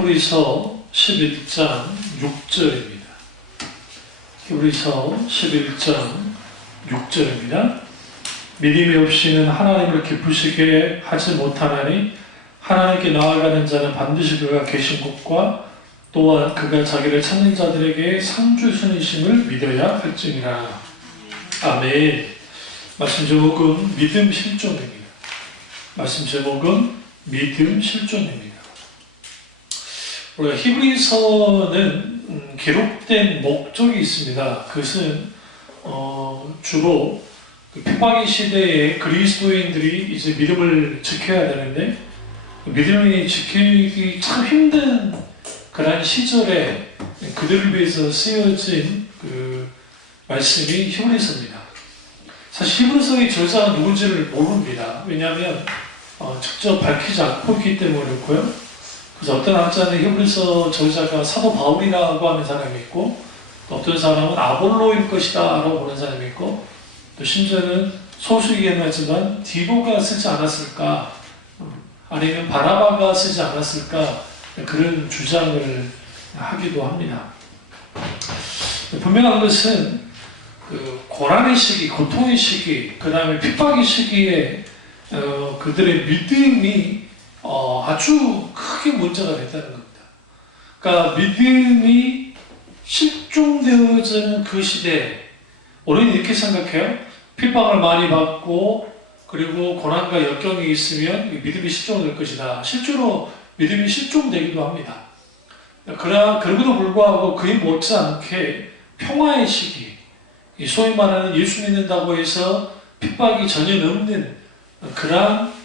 히브리서 11장 6절입니다. 히브리서 11장 6절입니다. 믿음이 없이는 하나님을 기쁘시게 하지 못하나니 하나님께 나아가는 자는 반드시 그가 계신 곳과 또한 그가 자기를 찾는 자들에게 상주선이심을 믿어야 할지니라. 아멘. 말씀 제목은 믿음 실존입니다. 말씀 제목은 믿음 실존입니다. 우리가 히브리서는 기록된 목적이 있습니다. 그것은 주로 핍박의 시대에 그리스도인들이 이제 믿음을 지켜야 되는데 믿음이 지키기 참 힘든 그런 시절에 그들을 위해서 쓰여진 그 말씀이 히브리서입니다. 사실 히브리서의 저자가 누군지를 모릅니다. 왜냐하면 직접 밝히지 않고 있기 때문에 그렇고요. 그래서 어떤 학자는 히브리서 저자가 사도 바울이라고 하는 사람이 있고, 또 어떤 사람은 아볼로일 것이다 라고 보는 사람이 있고, 또 심지어는 소수 의견은 하지만 디도가 쓰지 않았을까, 아니면 바나바가 쓰지 않았을까, 그런 주장을 하기도 합니다. 분명한 것은 그 고난의 시기, 고통의 시기, 그 다음에 핍박의 시기에 그들의 믿음이 아주 크게 문제가 됐다는 겁니다. 그러니까 믿음이 실종되어지는 그 시대에 우리는 이렇게 생각해요. 핍박을 많이 받고 그리고 고난과 역경이 있으면 믿음이 실종될 것이다. 실제로 믿음이 실종되기도 합니다. 그럼에도 불구하고 그에 못지않게 평화의 시기, 소위 말하는 예수 믿는다고 해서 핍박이 전혀 없는 그러한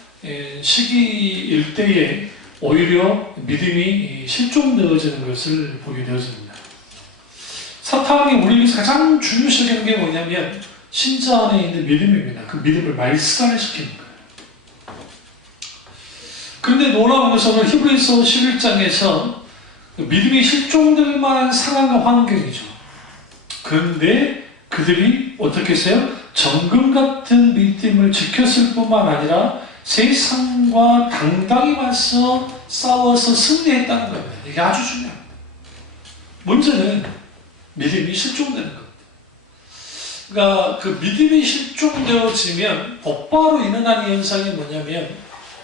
시기일 때에 오히려 믿음이 실종되어지는 것을 보게 되어집니다. 사탄이 우리에게 가장 중요시하는 게 뭐냐면 신자 안에 있는 믿음입니다. 그 믿음을 말살시키는 거예요. 그런데 놀라운 것은 히브리서 11장에서 믿음이 실종될 만한 상황과 환경이죠. 그런데 그들이 어떻게 했어요? 정금 같은 믿음을 지켰을 뿐만 아니라 세상과 당당히 맞서 싸워서 승리했다는 겁니다. 이게 아주 중요합니다. 문제는 믿음이 실종되는 겁니다. 그러니까 그 믿음이 실종되어지면 곧바로 일어나는 현상이 뭐냐면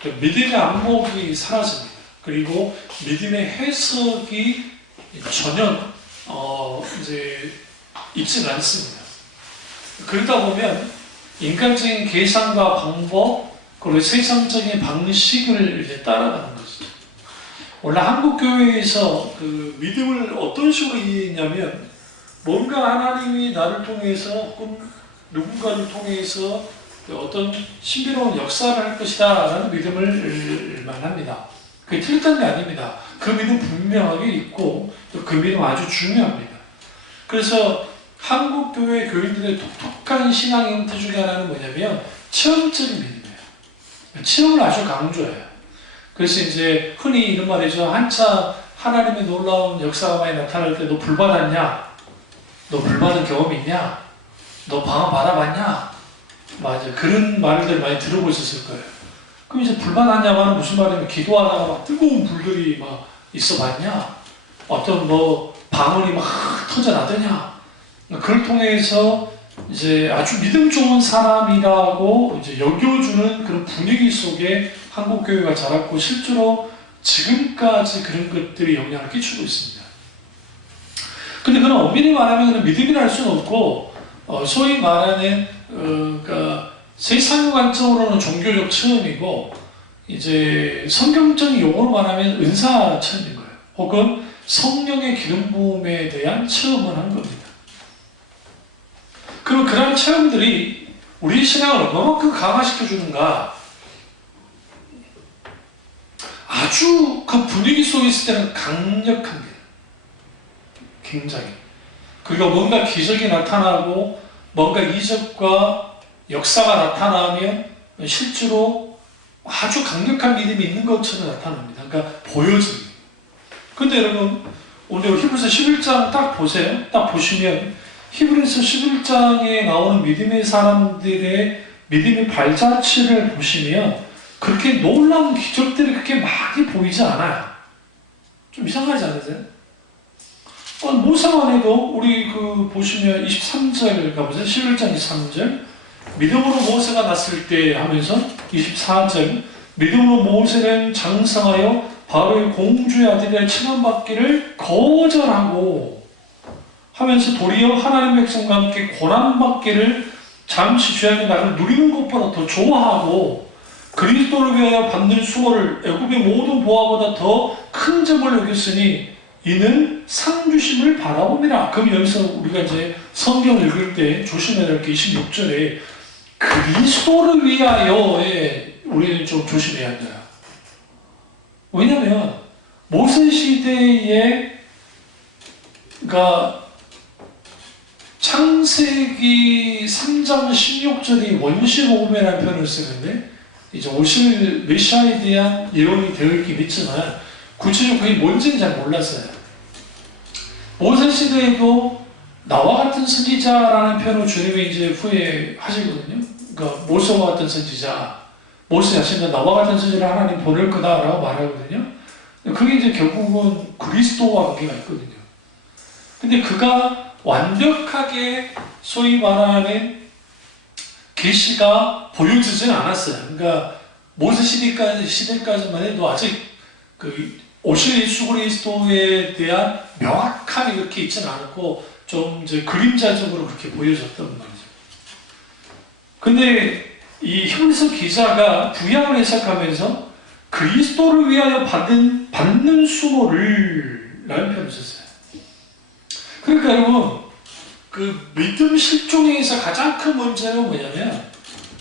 그 믿음의 안목이 사라집니다. 그리고 믿음의 해석이 전혀 이제 있지는 않습니다. 그러다 보면 인간적인 계산과 방법 그리고 세상적인 방식을 이제 따라가는 것이죠. 원래 한국 교회에서 그 믿음을 어떤 식으로 이해했냐면 뭔가 하나님이 나를 통해서 혹은 누군가를 통해서 어떤 신비로운 역사를 할 것이다 라는 믿음을 말합니다. 그게 틀렸다는 게 아닙니다. 그 믿음 분명하게 있고 또 그 믿음 아주 중요합니다. 그래서 한국 교회 교인들의 독특한 신앙 형태 중에 하나는 뭐냐면 체험적인 믿음이에요. 체험을 아주 강조해요. 그래서 이제 흔히 이런 말이죠. 한참 하나님의 놀라운 역사가 많이 나타날 때 너 불 받았냐? 너 불 받은 경험이 있냐? 너 방언 받아봤냐? 맞아요. 그런 말들 많이 들어보셨을 거예요. 그럼 이제 불 받았냐고 하는 무슨 말이냐면 기도하다가 막 뜨거운 불들이 막 있어 봤냐? 어떤 뭐 방언이 막 터져나더냐? 그걸 통해서 이제 아주 믿음 좋은 사람이라고 이제 여겨주는 그런 분위기 속에 한국 교회가 자랐고 실제로 지금까지 그런 것들이 영향을 끼치고 있습니다. 근데 그건 엄밀히 말하면 믿음이라 할 수는 없고 소위 말하는 그러니까 세상 관점으로는 종교적 체험이고 이제 성경적인 용어로 말하면 은사 체험인 거예요. 혹은 성령의 기름 부음에 대한 체험을 한 겁니다. 그럼 그런 체험들이 우리 신앙을 얼마만큼 강화시켜 주는가? 아주 그 분위기 속에 있을 때는 강력합니다. 굉장히. 그리고 뭔가 기적이 나타나고 뭔가 이적과 역사가 나타나면 실제로 아주 강력한 믿음이 있는 것처럼 나타납니다. 그러니까 보여집니다. 근데 여러분 오늘 히브리서 11장 딱 보세요. 딱 보시면 히브리서 11장에 나오는 믿음의 사람들의 믿음의 발자취를 보시면 그렇게 놀라운 기적들이 그렇게 많이 보이지 않아요. 좀 이상하지 않으세요? 모세만 해도 우리 보시면 23절 가보세요. 11장 23절. 믿음으로 모세가 났을 때 하면서 24절. 믿음으로 모세는 장성하여 바로의 공주의 아들이라 칭함받기를 거절하고 하면서 도리어 하나님의 백성과 함께 고난받기를 잠시 죄악의 날을 누리는 것보다 더 좋아하고 그리스도를 위하여 받는 수고를 애굽의 모든 보화보다 더 큰 점을 여겼으니 이는 상 주심을 바라봅니다. 그럼 여기서 우리가 이제 성경을 읽을 때 조심해야 될 게 26절에 그리스도를 위하여에 우리는 좀 조심해야 돼요. 왜냐하면 모세 시대에 그러니까 창세기 3장 16절이 원시로움이라는 표현을 쓰는데 이제 오실 메시아에 대한 예언이 되어 있긴 있지만 구체적으로 그게 뭔지는 잘 몰랐어요. 모세 시대에도 나와 같은 선지자라는 표현을 주님이 이제 후에 하시거든요. 그러니까 모세와 같은 선지자, 모세 자신도 나와 같은 선지자를 하나님 보낼 거다라고 말하거든요. 그게 이제 결국은 그리스도와 관계가 있거든요. 근데 그가 완벽하게 소위 말하는 계시가 보여지지는 않았어요. 그러니까 모세 시대까지만 해도 아직 오실 예수 그리스도에 대한 명확함이 그렇게 있지는 않았고 좀 이제 그림자적으로 그렇게 보여졌단 말이죠. 근데 이 히브리서 기자가 구약을 해석하면서 그리스도를 위하여 받는 수고를 라는 표현을 썼어요. 그러니까 여러분 믿음 실종에서 가장 큰 문제는 뭐냐면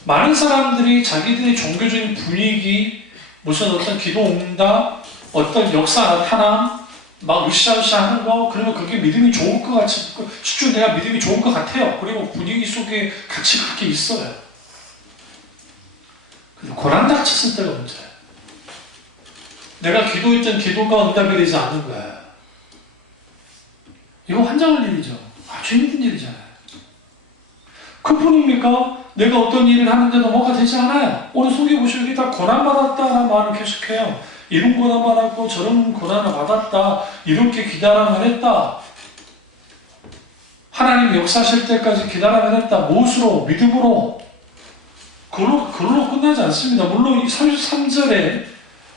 많은 사람들이 자기들의 종교적인 분위기, 무슨 어떤 기도 응답, 어떤 역사 나타남, 막 으쌰으쌰 하는 거, 그러면 그게 믿음이 좋을 것 같이, 실제 내가 믿음이 좋은 것 같아요. 그리고 분위기 속에 같이 그렇게 있어요. 그래서 고난 닥쳤을 때가 문제예요. 내가 기도했던 기도가 응답이 되지 않는 거야. 이거 환장할 일이죠. 아주 힘든 일이잖아요. 그뿐입니까? 내가 어떤 일을 하는데도 뭐가 되지 않아요. 오늘 속에 보시면 이게 다 고난받았다는 말을 계속해요. 이런 고난받았고 저런 고난을 받았다. 이렇게 기다려만 했다. 하나님 역사하실 때까지 기다려만 했다. 무엇으로? 믿음으로. 그걸로 끝나지 않습니다. 물론 이 33절에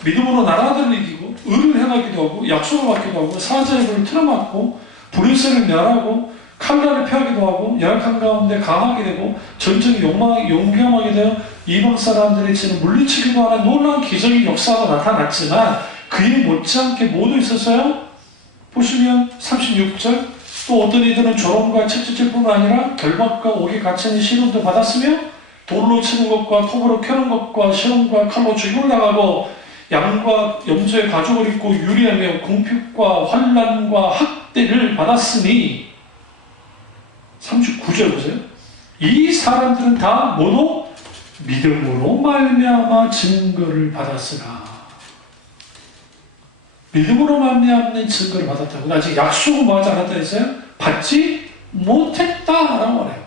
믿음으로 나라들을 이기고 의를 행하기도 하고 약속을 받기도 하고 사자의 불을 틀어막고 불의세를 멸하고 칼날을 피하기도 하고 열악한 가운데 강하게 되고 전쟁이 용감하게 되어 이방 사람들의 죄를 물리치기도 하는 놀라운 기적의 역사가 나타났지만 그에 못지않게 모두 있었어요. 보시면 36절 또 어떤 이들은 조롱과 채찍질 뿐만 아니라 결박과 옥에 갇히는 시련도 받았으며 돌로 치는 것과 톱으로 켜는 것과 시험과 칼로 죽임을 당하고 양과 염소의 가죽을 입고 유리하며 궁핍과 환난과 학대를 받았으니 39절 보세요. 이 사람들은 다 모두 믿음으로 말미암아 증거를 받았으나 믿음으로 말미암는 증거를 받았다고. 아직 약속은 뭐 하지 않았다 했어요? 받지 못했다라고 말해요.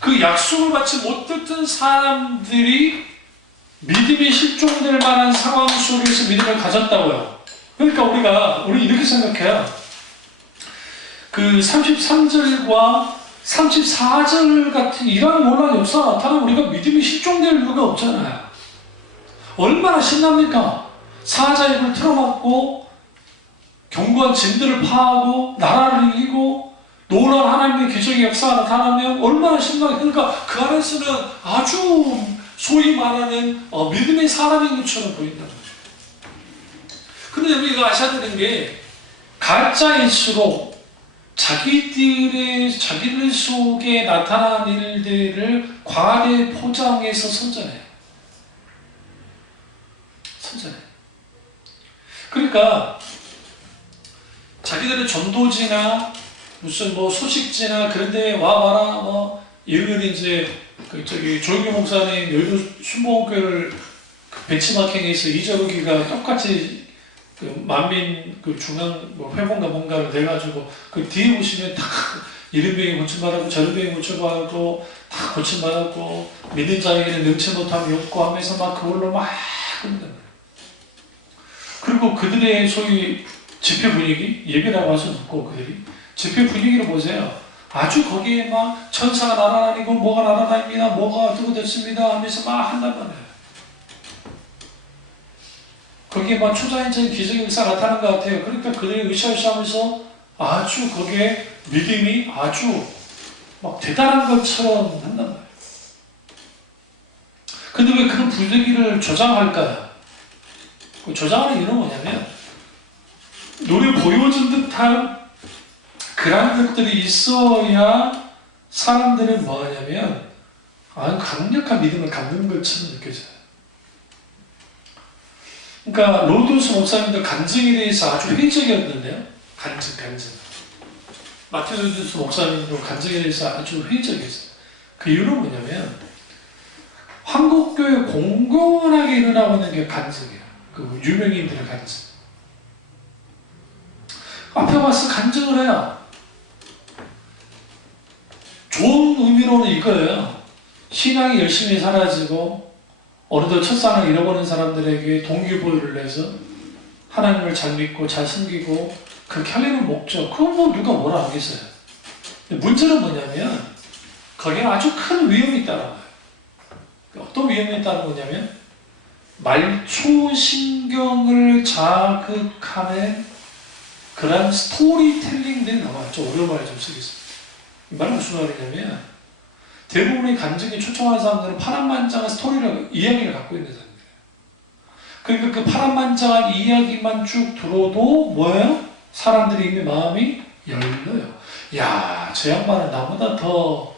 그 약속을 받지 못했던 사람들이 믿음이 실종될 만한 상황 속에서 믿음을 가졌다고요. 그러니까 우리 이렇게 생각해요. 그 33절과 34절 같은 이러한 놀라운 역사가 나타나면 우리가 믿음이 실종될 이유가 없잖아요. 얼마나 신납니까? 사자의 불을 틀어막고 견고한 진들을 파하고 나라를 이기고 놀라운 하나님의 기적의 역사가 나타나면 얼마나 신나게. 그러니까 그 안에서는 아주 소위 말하는 믿음의 사람인 것처럼 보인다는 거죠. 그런데 우리가 아셔야 되는 게 가짜일수록 자기들 속에 나타난 일들을 과대 포장해서 선전해요. 그러니까 자기들의 전도지나 무슨 소식지나 그런데 와봐라 이러면 이제 조영규 목사님 여의도 순복음교회를 벤치마킹해서 이저기가 똑같이 만민 중앙 회본가 뭔가를 내가지고 그 뒤에 보시면 다 이른병이 고침받았고 저른병이 고침받았고 다 고침받았고 믿는 자에게는 능치 못함이 없고 하면서 막 그걸로 막 그런다. 그리고 그들의 소위 집회 분위기, 예배라고 할 수는 없고 그들이 집회 분위기를 보세요. 아주 거기에 막 천사가 날아다니고 뭐가 날아다닙니다. 뭐가 어떻게 됐습니다 하면서 막 한단 말이에요. 거기에 막 초자연적인 기적의 역사 나타나는 것 같아요. 그러니까 그들이 으쌰으쌰 하면서 아주 거기에 믿음이 아주 막 대단한 것처럼 한단 말이에요. 근데 왜 그런 분위기를 조장할까요? 그 조장하는 이유는 뭐냐면 눈에 보여준 듯한 그런 것들이 있어야 사람들은 뭐하냐면 아주 강력한 믿음을 갖는 것처럼 느껴져요. 그러니까 로드스 목사님도 간증에 대해서 아주 회의적이었는데요. 간증. 마틴 로드스 목사님도 간증에 대해서 아주 회의적이었어요. 그 이유는 뭐냐면 한국교회 공공하게 일어나고 있는 게 간증이에요. 그 유명인들의 간증. 앞에 와서 간증을 해요. 좋은 의미로는 이거예요. 신앙이 열심히 사라지고 어느덧 첫사랑을 잃어버린 사람들에게 동기부여를 내서 하나님을 잘 믿고 잘 섬기고 그렇게 하려는 목적, 그건 뭐 누가 뭐라 하겠어요. 문제는 뭐냐면 거기에 아주 큰 위험이 있다는 거예요. 어떤 위험이 있다는 거냐면 말초신경을 자극하는 그런 스토리텔링들이 나와요. 좀 어려운 말을 좀 쓰겠습니다. 이 말은 무슨 말이냐면 대부분의 간증에 초청하는 사람들은 파란만장한 스토리를, 이야기를 갖고 있는 사람들이에요. 그러니까 그 파란만장한 이야기만 쭉 들어도 뭐예요? 사람들이 이미 마음이 열려요. 야, 저 양반은 나보다 더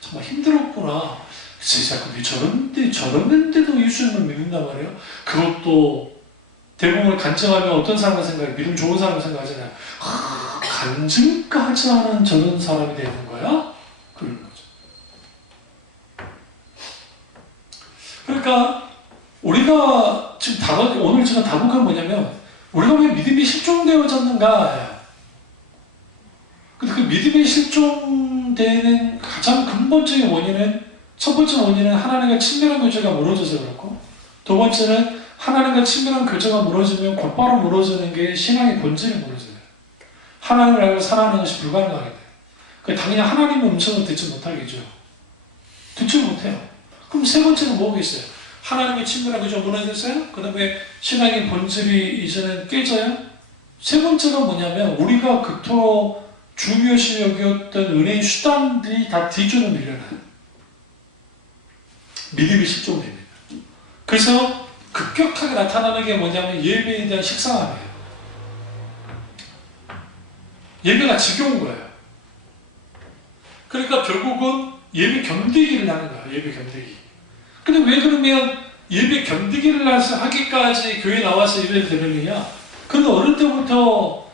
정말 힘들었구나. 근데 저런데도 예수님을 믿는단 말이에요. 그것도 대부분 간증하면 어떤 사람을 생각해요? 믿음 좋은 사람을 생각하잖아요. 간증까지 하는 저런 사람이 되는 거야? 그런 거죠. 그러니까 우리가 지금 오늘 제가 다룬 건 뭐냐면 우리가 왜 믿음이 실종되어졌는가? 근데 그 믿음이 실종되는 가장 근본적인 원인은 첫 번째 원인은 하나님과 친밀한 교제가 무너져서 그렇고 두 번째는 하나님과 친밀한 교제가 무너지면 곧바로 무너지는 게 신앙의 본질이 무너져요. 하나님을 알고 살아가는 것이 불가능하게 돼요. 당연히 하나님의 음성을 듣지 못하겠죠. 듣지 못해요. 그럼 세 번째는 뭐겠어요? 하나님의 친밀한 교제가 무너졌어요? 그 다음에 신앙의 본질이 이제는 깨져요? 세 번째가 뭐냐면 우리가 그토록 중요시 여겼던 은혜의 수단들이 다 뒤주로 밀려나요. 믿음이 실종됩니다. 그래서 급격하게 나타나는 게 뭐냐면 예배에 대한 식상함이에요. 예배가 지겨운 거예요. 그러니까 결국은 예배 견디기를 하는 거예요. 예배 견디기. 근데 왜 그러면 예배 견디기를 하기까지 교회에 나와서 예배를 드리느냐? 그런데 어릴 때부터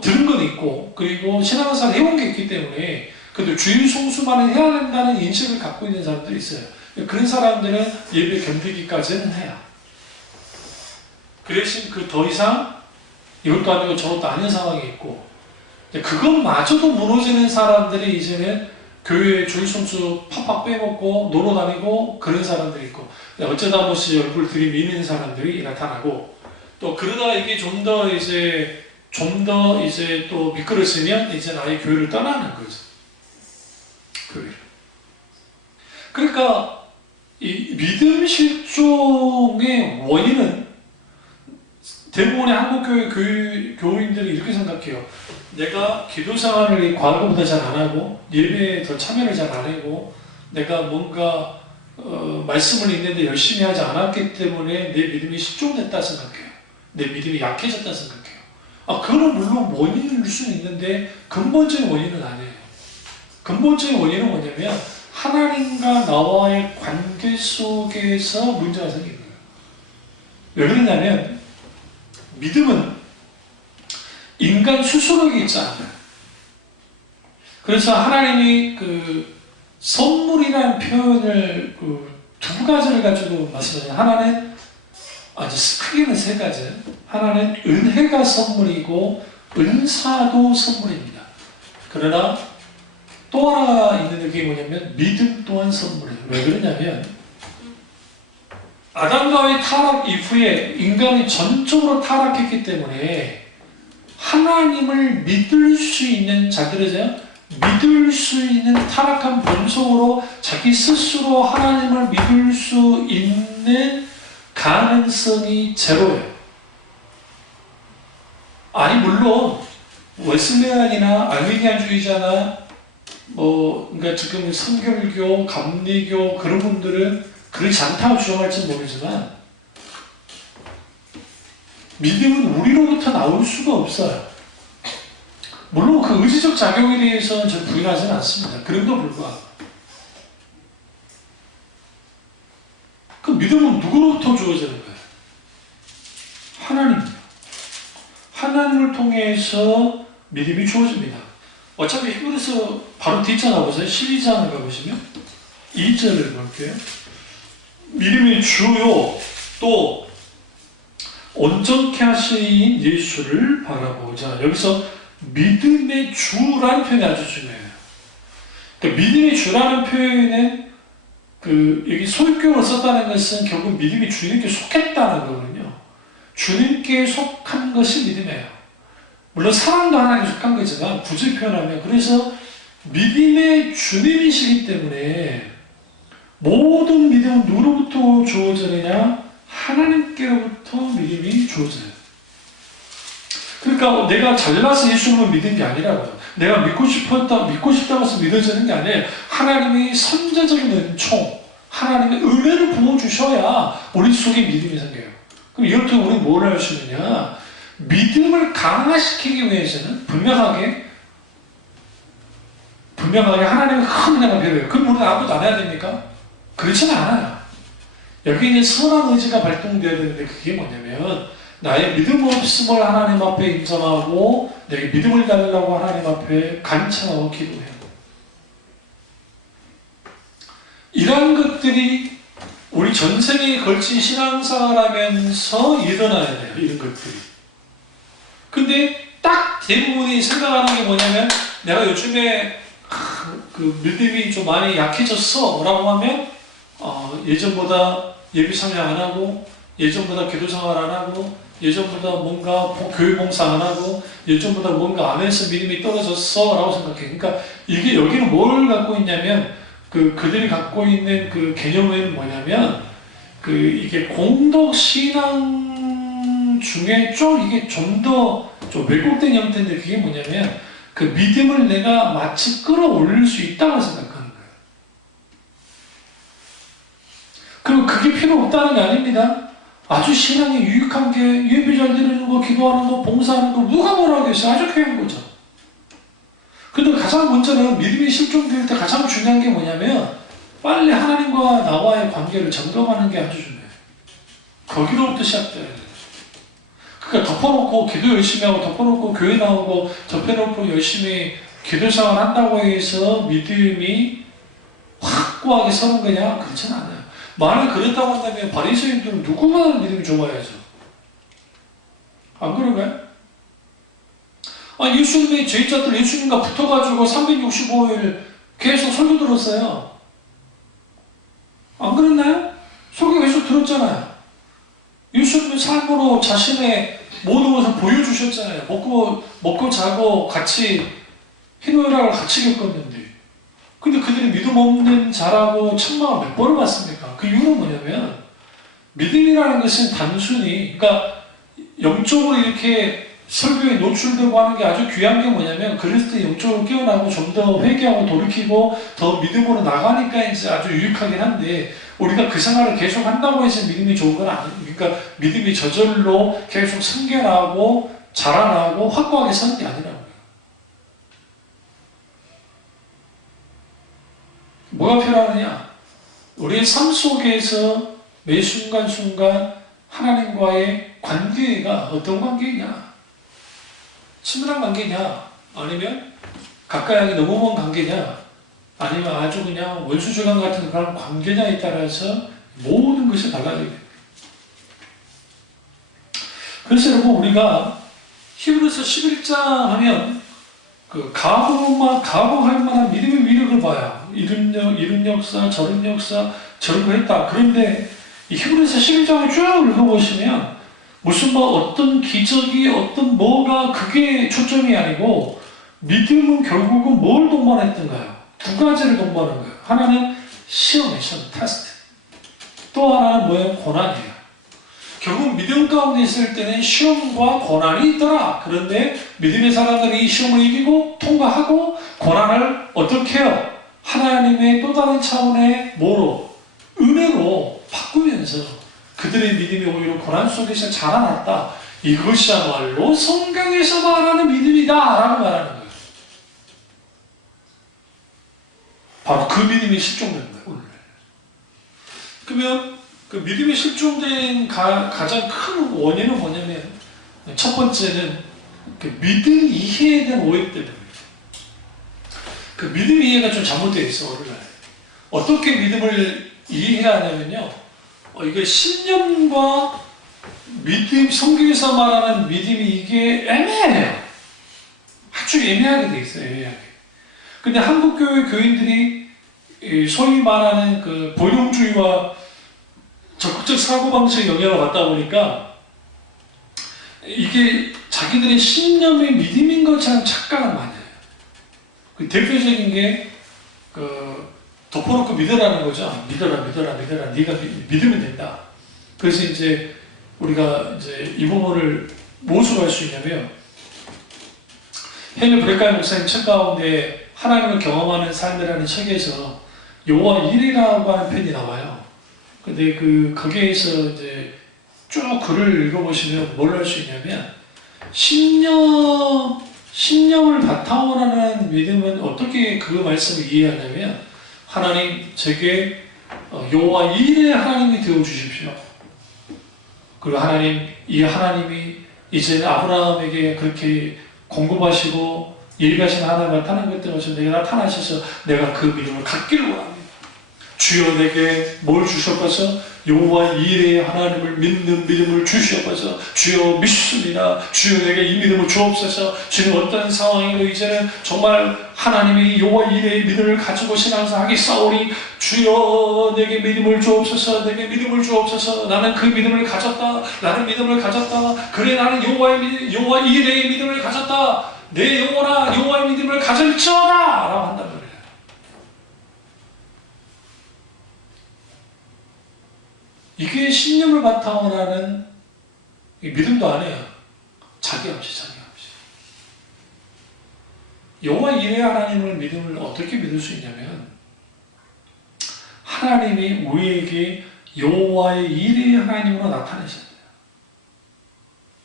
들은 건 있고 그리고 신앙생활 해온 게 있기 때문에 그래도 주일 송수만은 해야 된다는 인식을 갖고 있는 사람들이 있어요. 그런 사람들은 예배 견디기까지는 해요. 그 대신 더 이상 이것도 아니고 저것도 아닌 상황이 있고 그것마저도 무너지는 사람들이 이제는 교회에 주일 송수 팍팍 빼먹고 놀러 다니고 그런 사람들이 있고 어쩌다 한 번씩 얼굴 들이미는 사람들이 나타나고 또 그러다가 이게 좀 더 이제 또 미끄러지면 이제 아예 교회를 떠나는 거죠. 교회를. 그러니까 이 믿음 실종의 원인은 대부분의 한국교회 교인들이 이렇게 생각해요. 내가 기도생활을 과거보다 잘 안 하고 예배에 더 참여를 잘 안 하고 내가 뭔가 말씀을 읽는데 열심히 하지 않았기 때문에 내 믿음이 실종됐다 생각해요. 내 믿음이 약해졌다 생각해요. 그거는 물론 원인일 수는 있는데 근본적인 원인은 아니에요. 근본적인 원인은 뭐냐면 하나님과 나와의 관계 속에서 문제가 생기는 거예요. 왜 그러냐면 믿음은 인간 스스로에게 있지 않아요. 그래서 하나님이 선물이라는 표현을 두 가지를 가지고 말씀하세요. 하나는 아주 크게는 세 가지. 하나는 은혜가 선물이고 은사도 선물입니다. 그러나 또 하나 있는 게 뭐냐면 믿음 또한 선물이에요. 왜 그러냐면 아담과의 타락 이후에 인간이 전적으로 타락했기 때문에 하나님을 믿을 수 있는, 잘 들으세요? 믿을 수 있는 타락한 본성으로 자기 스스로 하나님을 믿을 수 있는 가능성이 제로예요. 아니 물론 웨슬레안이나 알미니안주의자나 그러니까 지금 성결교, 감리교 그런 분들은 그렇지 않다고 주장할지 모르지만 믿음은 우리로부터 나올 수가 없어요. 물론 그 의지적 작용에 대해서는 저는 부인하지는 않습니다. 그럼에도 불구하고 그 믿음은 누구로부터 주어지는 거예요? 하나님입니다. 하나님을 통해서 믿음이 주어집니다. 어차피 히브리서 바로 뒷장 가보세요. 12장을 가보시면 2절을 볼게요. 믿음의 주요 또 온전케 하신 예수를 바라보자. 여기서 믿음의 주라는 표현이 아주 중요해요. 그러니까 믿음의 주라는 표현은 여기 소유격으로 썼다는 것은 결국 믿음이 주님께 속했다는 거거든요. 주님께 속한 것이 믿음이에요. 물론 사랑도 하나님께 속한 거지만 굳이 표현하면, 그래서 믿음의 주님이시기 때문에 모든 믿음은 누구로부터 주어지느냐? 하나님께로부터 믿음이 주어져요. 그러니까 내가 잘나서 예수님을 믿은 게 아니라고요. 내가 믿고 싶다고 해서 믿어지는 게 아니에요. 하나님이 선제적인 은총, 하나님의 은혜를 부어주셔야 우리 속에 믿음이 생겨요. 그럼 이럴 때 우리는 뭘 할 수 있느냐? 믿음을 강화시키기 위해서는 분명하게 하나님의 큰 은혜가 필요해요. 그럼 우리는 아무것도 안 해야 됩니까? 그렇지는 않아요. 여기 있는 선한 의지가 발동되어야 되는데, 그게 뭐냐면 나의 믿음 없음을 하나님 앞에 인정하고 내게 믿음을 달라고 하나님 앞에 간청하고 기도해요. 이러한 것들이 우리 전생에 걸친 신앙생활하면서 일어나야 돼요. 이런 것들이. 근데 딱 대부분이 생각하는 게 뭐냐면, 내가 요즘에 그 믿음이 좀 많이 약해졌어 라고 하면 예전보다 예비 참여 안 하고, 예전보다 기도 생활 안 하고, 예전보다 뭔가 교회 봉사 안 하고, 예전보다 뭔가 안 해서 믿음이 떨어졌어 라고 생각해. 그러니까 이게 여기는 뭘 갖고 있냐면, 그들이 갖고 있는 그 개념은 뭐냐면, 이게 공덕 신앙 중에 이게 좀 더 왜곡된 형태인데, 그게 뭐냐면 그 믿음을 내가 마치 끌어올릴 수 있다고 생각하는 거예요. 그리고 그게 필요 없다는 게 아닙니다. 아주 신앙에 유익한 게 예배 잘 드리는 거, 기도하는 거, 봉사하는 거, 누가 뭐라 하겠어요? 아주 귀한 거죠. 근데 가장 먼저는 믿음이 실종될 때 가장 중요한 게 뭐냐면, 빨리 하나님과 나와의 관계를 점검하는 게 아주 중요해요. 거기로부터 시작돼야 돼요. 그러니까 덮어놓고 기도 열심히 하고, 덮어놓고 교회 나오고, 덮어놓고 열심히 기도 생활 한다고 해서 믿음이 확고하게 서는 거냐? 그렇지는 않아요. 만약 그랬다고 한다면 바리새인들은 누구만 믿음이 좋아야죠. 안 그런가요? 예수님이 죄인자들 예수님과 붙어가지고 365일 계속 설교 들었어요. 안 그랬나요? 설교 계속 들었잖아요. 예수님은 삶으로 자신의 모든 것을 보여주셨잖아요. 먹고 자고 같이 희노애락을 같이 겪었는데, 근데 그들이 믿음 없는 자라고 책망을 몇 번을 받습니까? 그 이유는 뭐냐면, 믿음이라는 것은 단순히, 그러니까 영적으로 이렇게 설교에 노출되고 하는 게 아주 귀한 게 뭐냐면, 그랬을 때 영적으로 깨어나고 좀 더 회개하고 돌이키고 더 믿음으로 나가니까 이제 아주 유익하긴 한데, 우리가 그 생활을 계속 한다고 해서 믿음이 좋은 건 아닙니다. 그러니까 믿음이 저절로 계속 생겨나고 자라나고 확고하게 서는 게 아니라고요. 뭐가 필요하느냐? 우리의 삶 속에서 매 순간순간 하나님과의 관계가 어떤 관계냐? 친밀한 관계냐? 아니면 가까이 하기 너무 먼 관계냐? 아니면 아주 그냥 원수조간 같은 그런 관계냐에 따라서 모든 것이 달라지게 됩니다. 그래서 여러분, 우리가 히브리서 11장 하면 각오할 만한 믿음의 위력을 봐요. 이런 역사, 저런 역사, 저런 거 했다. 그런데 이 히브리서 11장을 쭉 읽어보시면 무슨 어떤 기적이 어떤 뭐가 그게 초점이 아니고 믿음은 결국은 뭘 동반했던가요? 두 가지를 동반한 거예요. 하나는 시험이에요. 시험, 테스트. 또 하나는 뭐예요? 고난이에요. 결국 믿음 가운데 있을 때는 시험과 고난이 있더라. 그런데 믿음의 사람들이 이 시험을 이기고 통과하고 고난을 어떻게 해요? 하나님의 또 다른 차원의 뭐로? 은혜로 바꾸면서 그들의 믿음이 오히려 고난 속에서 자라났다. 이것이야말로 성경에서 말하는 믿음이다 라고 말하는 거예요. 바로 그 믿음이 실종된 거예요. 오늘. 그러면 그 믿음이 실종된 가장 큰 원인은 뭐냐면 첫 번째는 그 믿음 이해에 대한 오해 때문입니다. 그 믿음 이해가 좀 잘못되어 있어. 오늘날 어떻게 믿음을 이해해야 하냐면요, 이게 신념과 믿음, 성경에서 말하는 믿음이 이게 애매해요. 아주 애매하게 돼 있어요. 애매하게. 근데 한국교회 교인들이 소위 말하는 그 본용주의와 적극적 사고방식의 영향을 받다 보니까 이게 자기들의 신념의 믿음인 것처럼 착각을 많이 해요. 그 대표적인 게 덮어놓고 믿으라는 거죠. 믿어라. 네가 믿으면 된다. 그래서 이제 우리가 이제 이 부분을 무엇으로 할 수 있냐면, 헨리 브레카이 목사님 책 가운데 하나님을 경험하는 삶이라는 책에서 여호와 일이라고 하는 편이 나와요. 근데 거기에서 이제 쭉 글을 읽어보시면 뭘 할 수 있냐면, 신념을 바탕으로 하는 믿음은 어떻게 그 말씀을 이해하냐면, 하나님 제게 여호와 일의 하나님이 되어주십시오. 그리고 이 하나님이 이제 아브라함에게 그렇게 공급하시고 예비하신 하나님 나타난 것 때문에 내게 나타나셔서 내가 그 믿음을 갖기를 원합니다. 주여 내게 뭘 주셔서 여호와 일의 하나님을 믿는 믿음을 주시옵소서. 주여 믿습니다. 주여 내게 이 믿음을 주옵소서. 주님 어떤 상황이고 이제는 정말 하나님이 여호와 일의 믿음을 가지고 신앙생활하기 싸우니 주여 내게 믿음을 주옵소서. 내게 믿음을 주옵소서. 나는 그 믿음을 가졌다. 나는 믿음을 가졌다. 그래 나는 여호와 일의 믿음을 가졌다. 내 영혼아 여호와의 믿음을 가질지어다 라고 한단 말이에요. 이게 신념을 바탕으로 하는 믿음도 아니에요. 자기 없이. 여호와 일의 하나님을 믿음을 어떻게 믿을 수 있냐면, 하나님이 우리에게 여호와의 일의 하나님으로 나타내셨어요.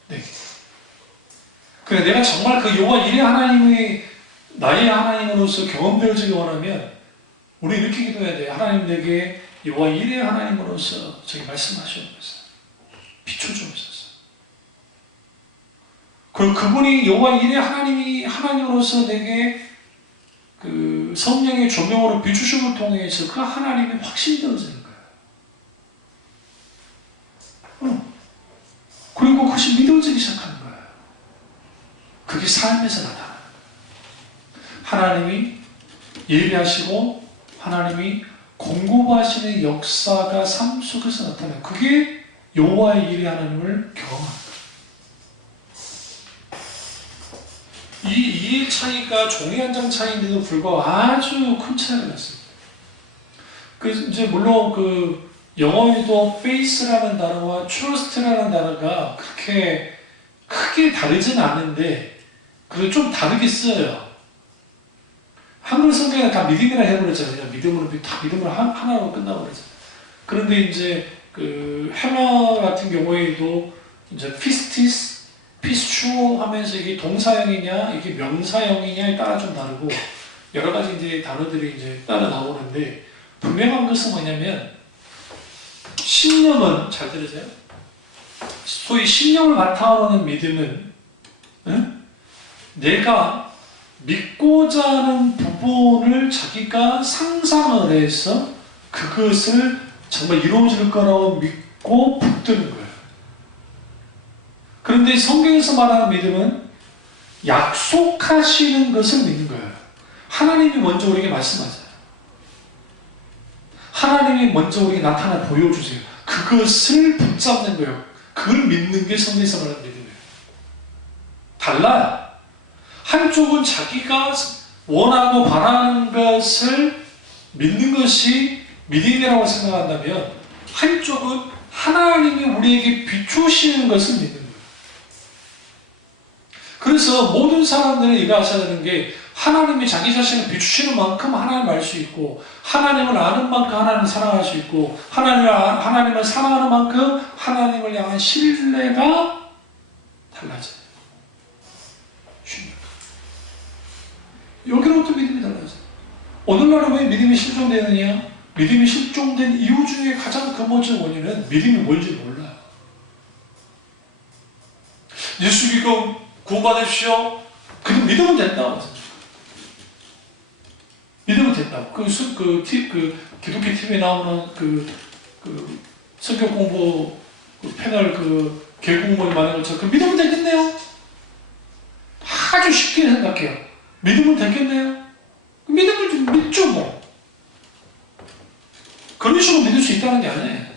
네. 그래 내가 정말 그 여호와 일의 하나님이 나의 하나님으로서 경험되어지기 원하면 우리 이렇게 기도해야 돼요. 하나님 내게 여호와 일의 하나님으로서 저기 말씀하시옵소서. 비춰주옵소서. 그리고 그분이 여호와 일의 하나님으로서 내게 그 성령의 조명으로 비추심을 통해서 그 하나님이 확신되어지는 거예요. 그리고 그것이 믿어지기 시작하는 거예요. 그게 삶에서 나타나는 거예요. 하나님이 예비하시고 하나님이 공급하시는 역사가 삶 속에서 나타나요. 그게 여호와의 일의 하나님을 경험하는 거예요. 이 이해 차이가 종이 한 장 차이인데도 불구하고 아주 큰 차이가 났습니다. 이제 물론 영어에도 faith라는 단어와 trust라는 단어가 그렇게 크게 다르진 않는데 좀 다르게 쓰여요. 한글 성경에 다 믿음이라 해버렸잖아요. 믿음으로 하나로 끝나버렸잖아요. 그런데 이제 헬라 같은 경우에도 이제 피스티스, 피스추어 하면서 이게 동사형이냐 이게 명사형이냐에 따라 좀 다르고 여러 가지 이제 단어들이 이제 따라 나오는데, 분명한 것은 뭐냐면 신념은 잘 들으세요. 소위 신념을 바탕으로 하는 믿음은 내가 믿고자 하는 부분을 자기가 상상을 해서 그것을 정말 이루어질 거라고 믿고 붙드는 거예요. 그런데 성경에서 말하는 믿음은 약속하시는 것을 믿는 거예요. 하나님이 먼저 우리에게 말씀하세요. 하나님이 먼저 우리에게 나타나 보여주세요. 그것을 붙잡는 거예요. 그걸 믿는 게 성경에서 말하는 믿음이에요. 달라요. 한쪽은 자기가 원하고 바라는 것을 믿는 것이 믿음이라고 생각한다면, 한쪽은 하나님이 우리에게 비추시는 것을 믿는 거예요. 그래서 모든 사람들은 이거 아셔야 되는 게, 하나님이 자기 자신을 비추시는 만큼 하나님을 알 수 있고, 하나님을 아는 만큼 하나님을 사랑할 수 있고, 하나님을 사랑하는 만큼 하나님을 향한 신뢰가 달라져요. 여기로부터 믿음이 달라져요. 오늘날은 왜 믿음이 실종되느냐? 믿음이 실종된 이유 중에 가장 근본적인 원인은 믿음이 뭔지 몰라요. 예수 믿고 구원받으십시오. 그럼 믿으면 된다고. 믿으면 된다고. 기독교 TV에 나오는 성경 공부 패널 개국문이 말하는 것처럼 믿으면 되겠네요. 아주 쉽게 생각해요. 믿으면 되겠네요. 믿으면 좀 믿죠 뭐. 그런 식으로 믿을 수 있다는 게 아니에요.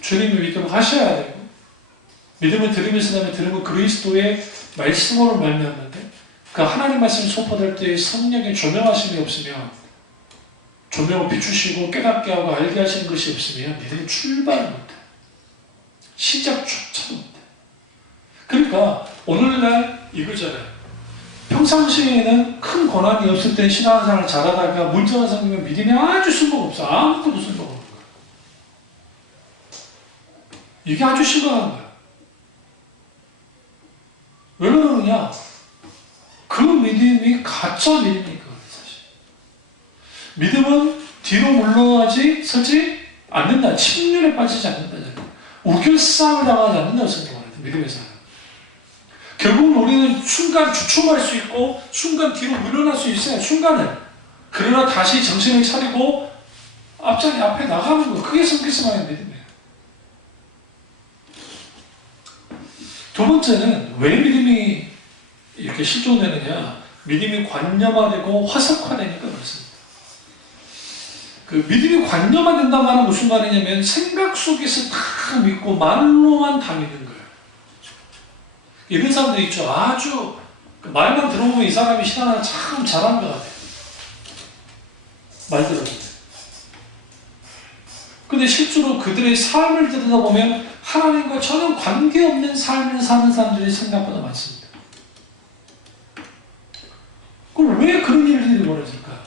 주님을 믿음을 하셔야 되고, 믿음을 들으면서 다음에 들으면 그리스도의 말씀으로 말미암는데, 그 하나님 말씀이 선포될 때 성령의 조명하심이 없으면, 조명을 비추시고 깨닫게 하고 알게 하시는 것이 없으면 믿음이 출발을 못해요. 시작조차 못해요. 그러니까 오늘날 이거잖아요. 평상시에는 큰 고난이 없을 때 신앙생활을 잘하다가 문제가 생기면 믿음이 아주 쓸모없어. 아무것도 쓸모없는 거예요. 이게 아주 심각한 거예요. 왜 그러느냐? 그 믿음이 가짜 믿음이니까 사실. 믿음은 뒤로 물러나지 서지 않는다. 침륜에 빠지지 않는다. 우겨싸움을 당하지 않는다고 생각합니다. 믿음에서. 결국 우리는 순간 주춤할 수 있고 순간 뒤로 물러날 수 있어요. 순간은. 그러나 다시 정신을 차리고 앞에 나가는 거. 그게 성경에서 말하는 믿음이에요. 두 번째는 왜 믿음이 이렇게 실종되느냐? 믿음이 관념화되고 화석화되니까 그렇습니다. 믿음이 관념화된다는 말은 무슨 말이냐면 생각 속에서 다 믿고 말로만 다 믿는 거예요. 이런 사람들 있죠. 아주 말만 들어보면 이 사람이 신앙을 참 잘하는 것 같아요. 말 들어보면. 근데 실제로 그들의 삶을 들여다보면 하나님과 전혀 관계없는 삶을 사는 사람들이 생각보다 많습니다. 그럼 왜 그런 일들이 벌어질까?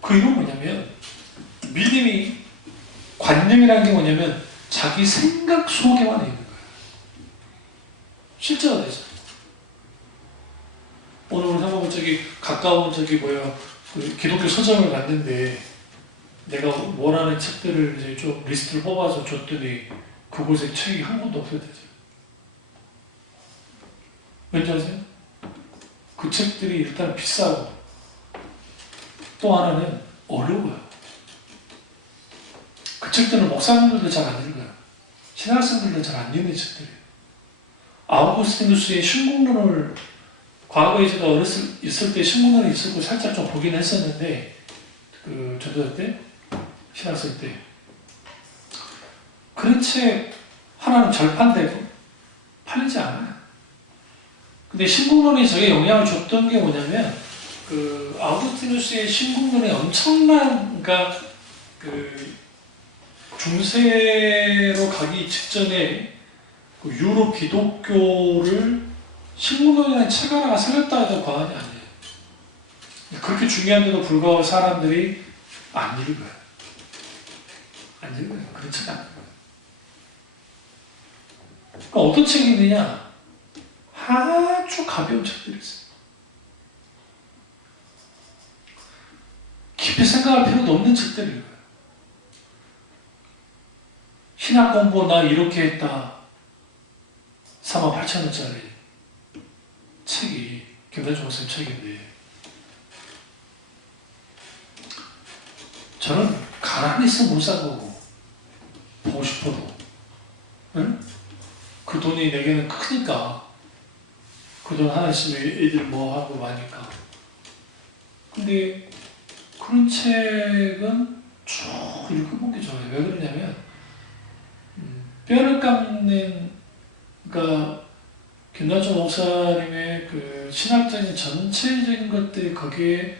그 이유는 뭐냐면, 믿음이, 관념이라는 게 뭐냐면 자기 생각 속에만 있는 거예요. 실제가 되죠. 오늘 우리 한번 가까운 기독교 서점을 갔는데 내가 원하는 책들을 이제 좀 리스트를 뽑아서 줬더니 그곳에 책이 한 권도 없었대죠. 왠지 아세요? 그 책들이 일단 비싸고 또 하나는 어려워요. 그 책들은 목사님들도 잘 안 읽어요. 신학생들도 잘 안 읽는 책들이에요. 아우구스티누스의 신국론을 과거에 제가 있을 때 신국론이 있었고 살짝 좀 보긴 했었는데, 전도자 때, 신학생 때. 그런 책 하나는 절판되고 팔리지 않아요. 근데 신국론이 저에 영향을 줬던 게 뭐냐면, 아우구스티누스의 신국론이 엄청난, 그러니까 중세로 가기 직전에 유럽 기독교를 신국론이라는 책 하나가 살렸다 해도 과언이 아니에요. 그렇게 중요한데도 불구하고 사람들이 안 읽어요. 안 읽어요. 그런 책 안 읽어요. 그러니까 어떤 책이 있느냐? 아주 가벼운 책들이 있어요. 깊이 생각할 필요도 없는 책들이 읽어요. 신학 공부 나 이렇게 했다. 48,000원짜리 책이 김대중 선생님 책인데, 저는 가만히 있으면 못 산 거고, 보고 싶어도. 응? 그 돈이 내게는 크니까, 그 돈 하나 있으면 애들 뭐 하고 마니까. 근데 그런 책은 쭉 읽어본 게 좋아요. 왜 그러냐면 뼈를 깎는, 그러니까 김나초 목사님의 그 신학적인 전체적인 것들이 거기에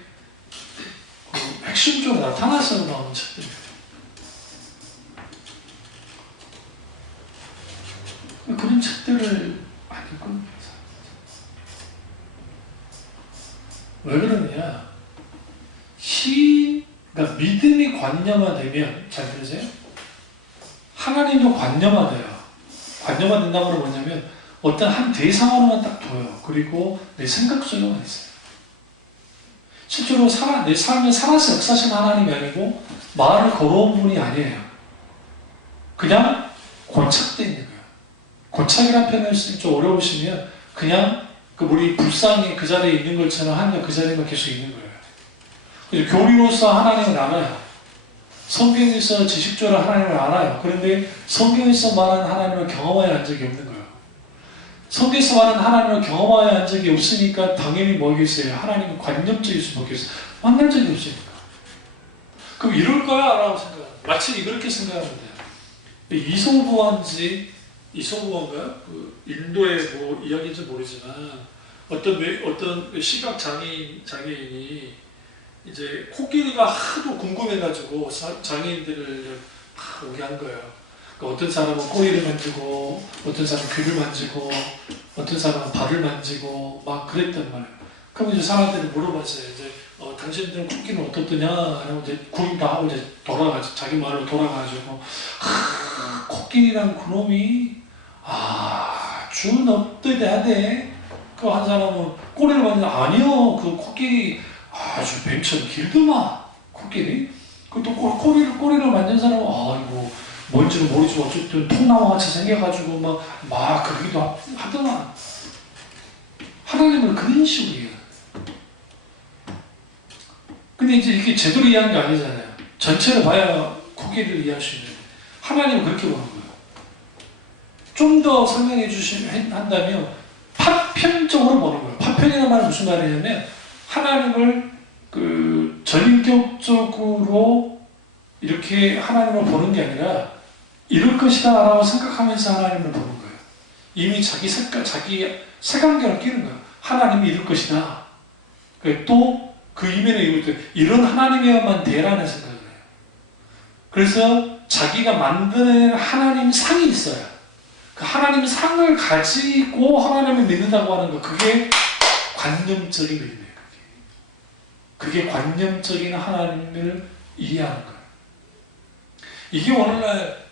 그 핵심적으로 나타나서 나오는 책들이에요. 그런 책들을 많이 읽습니다. 왜 그러느냐? 그러니까 믿음이 관념화되면, 잘 들으세요? 하나님도 관념화돼요. 관념화된다고 하면 뭐냐면 어떤 한 대상으로만 딱 둬요. 그리고 내 생각 속에만 있어요. 실제로 내 삶에 살아서 역사하신 하나님이 아니고 말을 걸어온 분이 아니에요. 그냥 고착되어 있는 거예요. 고착이라는 표현을 쓰기 좀 어려우시면 그냥 그 우리 불상이 그 자리에 있는 것처럼 하나님 그 자리에만 계속 있는 거예요. 그래서 교리로서 하나님을 알아요. 성경에서 지식적으로 하나님을 알아요. 그런데 성경에서 말하는 하나님을 경험하여 한 적이 없는 거예요. 성경에서 말하는 하나님을 경험하여 한 적이 없으니까 당연히 뭐겠어요? 하나님은 관념적일 수밖에 없어요. 만난 적이 없으니까. 그럼 이럴 거야? 라고 생각해요. 마치 이렇게 생각하면 돼요. 이소부원가요? 그 인도의 뭐 이야기인지 모르지만 어떤 시각 장애인이 이제 코끼리가 하도 궁금해가지고 장애인들을 오게 한 거예요. 그러니까 어떤 사람은 꼬리를 만지고, 어떤 사람은 귀를 만지고, 어떤 사람은 발을 만지고 막 그랬단 말이에요. 그럼 이제 사람들이 물어봤어요. 이제 당신들은 코끼리는 어떻더냐? 하고 이제 구인다 하고 이제 자기 말로 돌아가지고 코끼리란 그놈이 주 넙대대야 돼. 그 한 사람은 꼬리를 만지는데 아니요, 그 코끼리 아주 뱀처럼 길더만 코끼리. 그 또 꼬리를 만진 사람은 이거 뭔지는 모르지만 어쨌든 통나무 같이 생겨가지고 막 그러기도 하더만. 하나님을 그런 식으로 이해해요. 근데 이제 이게 제대로 이해하는 게 아니잖아요. 전체를 봐야 코끼리를 이해할 수 있는데 하나님은 그렇게 보는 거예요. 좀 더 설명해 한다면 파편적으로 보는 거예요. 파편이라는 말은 무슨 말이냐면 하나님을 그 전격적으로 이렇게 하나님을 보는 게 아니라 이럴 것이다 라고 생각하면서 하나님을 보는 거예요. 이미 자기 색안경을 끼는 거예요. 하나님이 이럴 것이다. 또 그 이면에 이런 하나님이야만 되라는 생각을 해요. 그래서 자기가 만드는 하나님 상이 있어요. 그 하나님 상을 가지고 하나님을 믿는다고 하는 거, 그게 관념적인 믿음이에요. 그게 관념적인 하나님을 이해하는 거예요. 이게 오늘날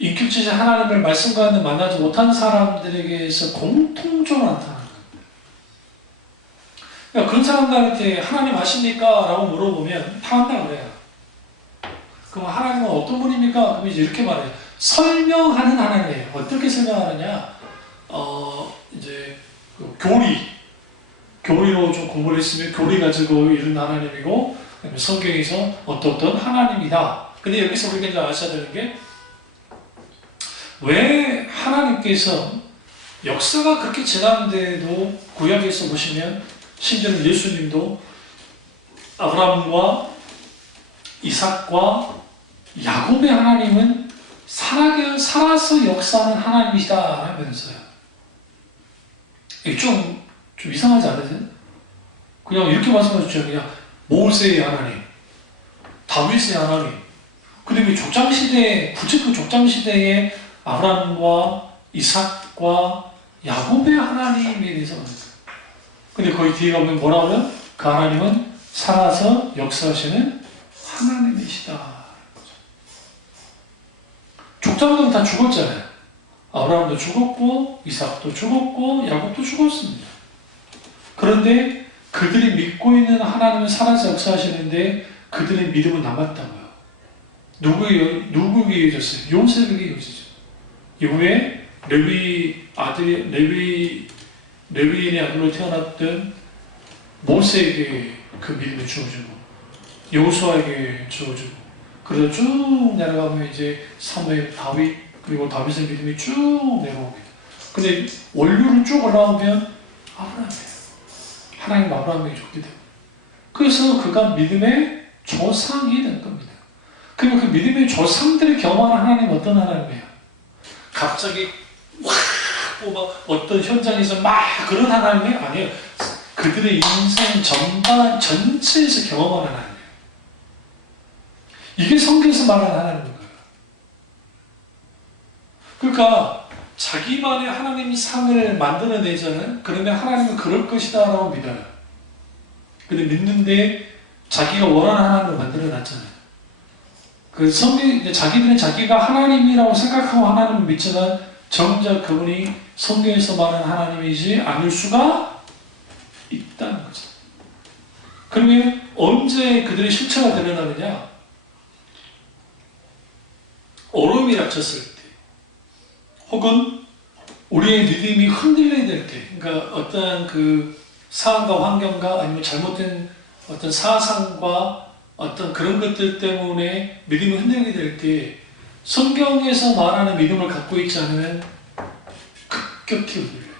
인격체적 하나님을 말씀과 만나지 못한 사람들에게서 공통적으로 나타나는 거예요. 그러니까 그런 사람들한테 하나님 아십니까? 라고 물어보면 다 한다고 그래요. 그럼 하나님은 어떤 분입니까? 그럼 이제 이렇게 말해요. 설명하는 하나님이에요. 어떻게 설명하느냐? 이제 교리로 좀 공부를 했으면 교리 가지고 이런 하나님이고, 그다음에 성경에서 어떤 하나님이다. 근데 여기서 우리가 이제 아셔야 되는 게, 왜 하나님께서 역사가 그렇게 지났는데도 구약에서 보시면 심지어는 예수님도 아브라함과 이삭과 야곱의 하나님은 살아서 역사하는 하나님이시다 하면서요. 이게 좀 이상하지 않으세요? 그냥 이렇게 말씀하셨죠. 그냥 모세의 하나님, 다윗의 하나님. 근데 왜 족장시대에, 굳이 그 족장시대에 아브라함과 이삭과 야곱의 하나님에 대해서 말해요. 근데 거기 뒤에 가면 뭐라 그래요? 그 하나님은 살아서 역사하시는 하나님이시다. 족장들은 다 죽었잖아요. 아브라함도 죽었고, 이삭도 죽었고, 야곱도 죽었습니다. 그런데 그들이 믿고 있는 하나님은 살아서 역사하시는데 그들의 믿음은 남았다고요. 누구에게 이어졌어요? 요셉에게 이어지죠. 이후에 레위인의 아들로 태어났던 모세에게 그 믿음을 주어주고, 여호수아에게 주어주고, 그래서 쭉 내려가면 이제 사무엘, 다윗, 그리고 다윗의 믿음이 쭉 내려옵니다. 근데 원류를 쭉 올라오면 아브라함이에요. 하나님 아브라함에게 줬기 때문에. 그래서 그가 믿음의 조상이 된 겁니다. 그리고 그 믿음의 조상들이 경험하는 하나님은 어떤 하나님이에요? 갑자기 막 어떤 현장에서 막 그런 하나님이 아니에요. 그들의 인생 전반 전체에서 경험하는 하나님이에요. 이게 성경에서 말하는 하나님인 거예요. 그러니까 자기만의 하나님이 상을 만들어내잖아요. 그러면 하나님은 그럴 것이다 라고 믿어요. 근데 믿는데 자기가 원하는 하나님을 만들어놨잖아요. 그 성경, 자기들은 자기가 하나님이라고 생각하고 하나님을 믿지만 정작 그분이 성경에서 말하는 하나님이지 않을 수가 있다는 거죠. 그러면 언제 그들의 실체가 드러나느냐? 어려움이 닥쳤을 때, 혹은 우리의 믿음이 흔들려야 될 때, 그러니까 어떠한 그 상황과 환경과 아니면 잘못된 어떤 사상과 어떤 그런 것들 때문에 믿음이 흔들리게 될 때, 성경에서 말하는 믿음을 갖고 있지 않으면 급격히 흔들려요.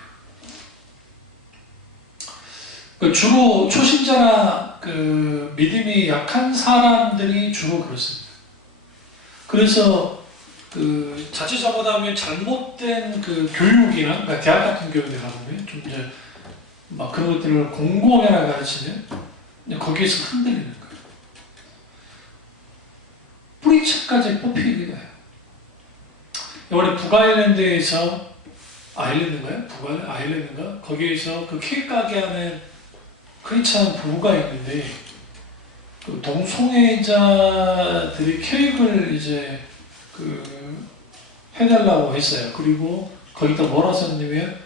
주로 초신자나 그 믿음이 약한 사람들이 주로 그렇습니다. 그래서 그 자칫 잘못하면 잘못된 그 교육이나, 그러니까 대학 같은 교육에 가보면 좀 이제 막 그런 것들을 공공연하게 가르치면 거기에서 흔들리는 거예요. 뿌리채까지 뽑히기도 해요. 이번에 북아일랜드에서 아일랜드인가요? 아일랜드인가? 거기에서 그 케이크 가게 하는 크리스찬 부부가 있는데 그 동성애자들이 케이크를 이제 그 해달라고 했어요. 그리고 거기다 뭐라 썼냐면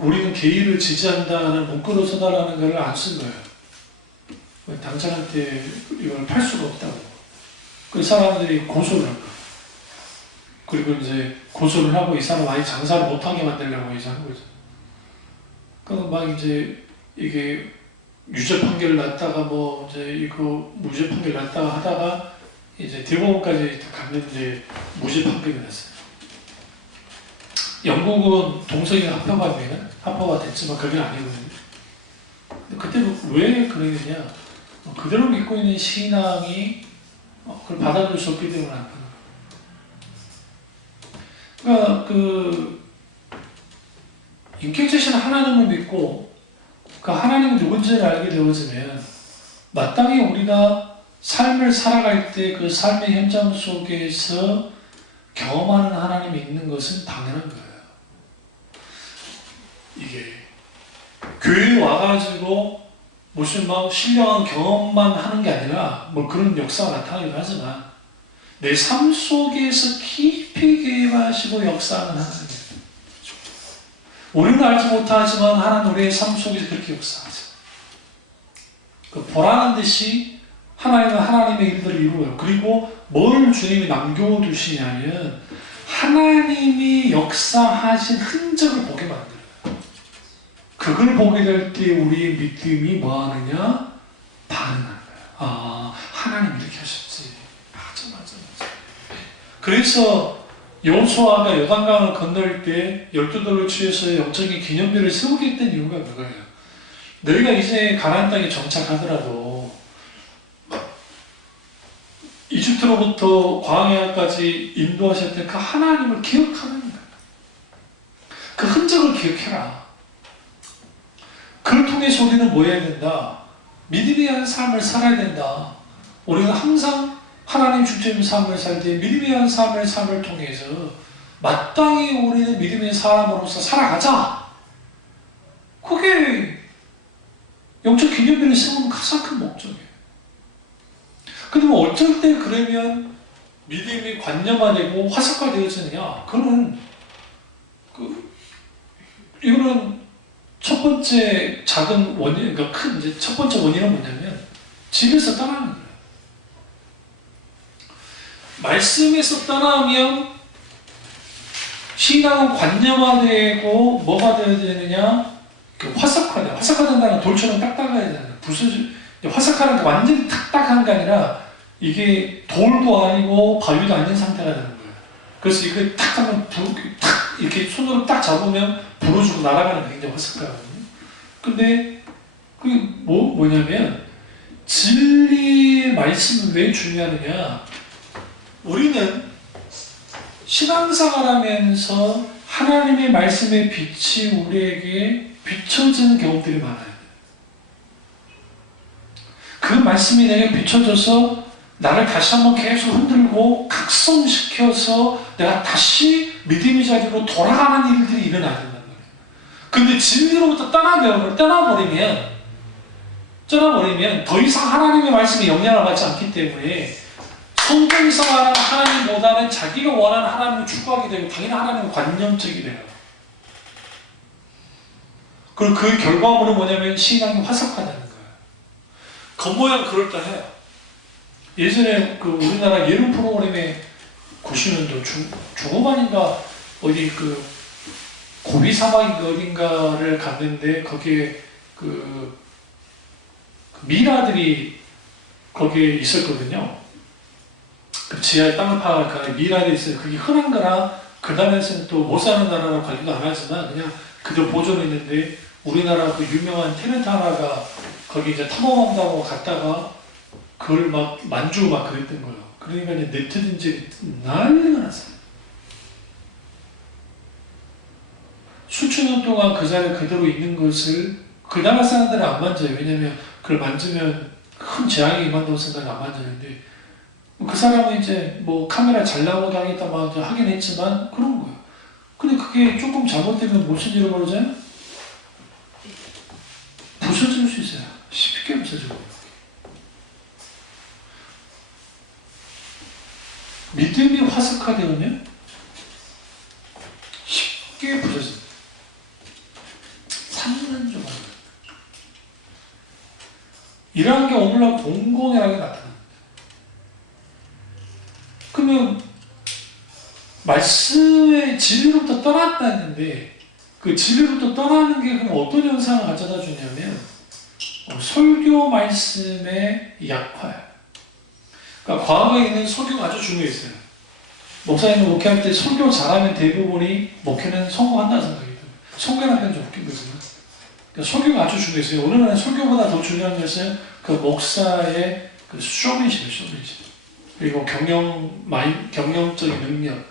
우리는 게이를 지지한다는 문구로 써달라는 걸 안 쓴 거예요. 당장한테 이걸 팔 수가 없다고. 그 사람들이 고소를 한 거예요. 그리고 이제 고소를 하고 이 사람 아예 장사를 못하게 만들려고 이제 한 거죠. 그럼 막 이제 이게 유죄 판결을 났다가 뭐 이제 이거 무죄 판결 났다가 하다가 이제 대법원까지 갔는데 무죄 판결이 났어요. 영국은 동성애가 합법화 됐지만 그게 아니거든요. 그때 왜 그러느냐? 그대로 믿고 있는 신앙이 그걸 받아들일 수 없기 때문에 안 파는 거예요. 그러니까 그 인격자신 하나님을 믿고 그 하나님이 누군지를 알게 되어지면 마땅히 우리가 삶을 살아갈 때 그 삶의 현장 속에서 경험하는 하나님이 있는 것은 당연한 거예요. 이게 교회에 와가지고 무슨 막 신령한 경험만 하는 게 아니라 뭐 그런 역사가 나타나기도 하지만 내 삶 속에서 깊이 개입하시고 역사하는 하나님. 우리는 알지 못하지만 하나님 우리의 삶 속에서 그렇게 역사하죠. 그 보라는 듯이 하나님은 하나님의 일들을 이루어요. 그리고 뭘 주님이 남겨두시냐면 하나님이 역사하신 흔적을 보게 만들어요. 그걸 보게 될 때 우리의 믿음이 뭐하느냐? 반응하는 거예요. 아, 하나님 이렇게 하셨지. 맞아. 그래서 여호수아가 요단강을 건널 때 12돌을 취해서 영적인 기념비를 세우게 했던 이유가 그거예요. 너희가 이제 가나안 땅에 정착하더라도 이집트로부터 광야까지 인도하셨던 그 하나님을 기억하는 거예요. 그 흔적을 기억해라. 그걸 통해서 우리는 뭐 해야 된다? 믿음에 대한 삶을 살아야 된다. 우리는 항상 하나님 중심의 삶을 살 때 믿음에 대한 삶을 통해서 마땅히 우리는 믿음의 사람으로서 살아가자. 그게 영적 기념비를 세우는 가장 큰 목적이에요. 근데 뭐 어쩔 때 그러면 믿음이 관념화되고 화석화되어지느냐? 그거는 이거는 첫 번째 작은 원인, 그러니까 큰 이제 첫 번째 원인은 뭐냐면 집에서 떠나는 거예요. 말씀에서 떠나면 신앙은 관념화되고 뭐가 되어야 되느냐? 그 화석화돼. 화석화된다는 돌처럼 딱딱해야 되잖아요. 화석화는 게 완전히 딱딱한 게 아니라 이게 돌도 아니고 바위도 아닌 상태가 되는 거예요. 그래서 이거 탁 하면 탁 이렇게 손으로 딱 잡으면 부러지고 날아가는 게 굉장히 화석화거든요. 근데 그게 뭐냐면 진리의 말씀은 왜 중요하느냐? 우리는 신앙생활하면서 하나님의 말씀의 빛이 우리에게 비춰지는 경우들이 많아요. 그 말씀이 내게 비춰져서 나를 다시 한번 계속 흔들고 각성시켜서 내가 다시 믿음의 자리로 돌아가는 일들이 일어나야 된단 말이에요. 근데 진리로부터 떠나버리면 더 이상 하나님의 말씀에 영향을 받지 않기 때문에 성경에서 말하는 하나님보다는 자기가 원하는 하나님을 추구하게 되고 당연히 하나님은 관념적이 돼요. 그리고 그 결과물은 뭐냐면 신앙이 화석화되는 거예요. 겉모양 그럴듯해요. 예전에 그 우리나라 예능 프로그램에 90년도 중후반인가 어디 그 고비 사막인가 어딘가를 갔는데 거기에 그 미라들이 거기에 있었거든요. 그 지하에 땅을 파니까 미라들이 있어요. 그게 흔한 거라 그 나라에서는 또 못 사는 나라라고 관리도 안 하지만 그냥 그대로 보존했는데 우리나라 그 유명한 테넌트 하나가 거기 이제 탐험한다고 갔다가 그걸 막 만지고 막 그랬던 거예요. 그러니까 이제 네티즌들이 난리가 났어요. 수천 년 동안 그 자리에 그대로 있는 것을 그 나라 사람들은 안 만져요. 왜냐면 그걸 만지면 큰 재앙이 임한다고 생각이 안 만지는데 그 사람은 이제 뭐 카메라 잘 나오게 하겠다 막 하긴 했지만 그런 거예요. 근데 그게 조금 잘못되면 무슨 일이 벌어져요? 부서질 수 있어요. 쉽게 부서져요. 믿음이 화석화되면 쉽게 부서집니다. 산만조각. 이러한 게 오늘날 공공연하게 나타납니다. 그러면 말씀의 진리로부터 떠났다 했는데 그 진리로부터 떠나는 게 그럼 어떤 현상을 가져다 주냐면 설교 말씀의 약화예요. 그러니까 과거에 있는 설교가 아주 중요했어요. 목사님은 목회할 때 설교 잘하면 대부분이 목회는 성공한다는 생각이 들어요. 성공이라는 표현 좀 웃긴 거지만 그러니까 설교가 아주 중요했어요. 오늘날은 설교보다 더 중요한 것은 그 목사의 그 쇼맨십이에요. 그리고 경영적인 능력,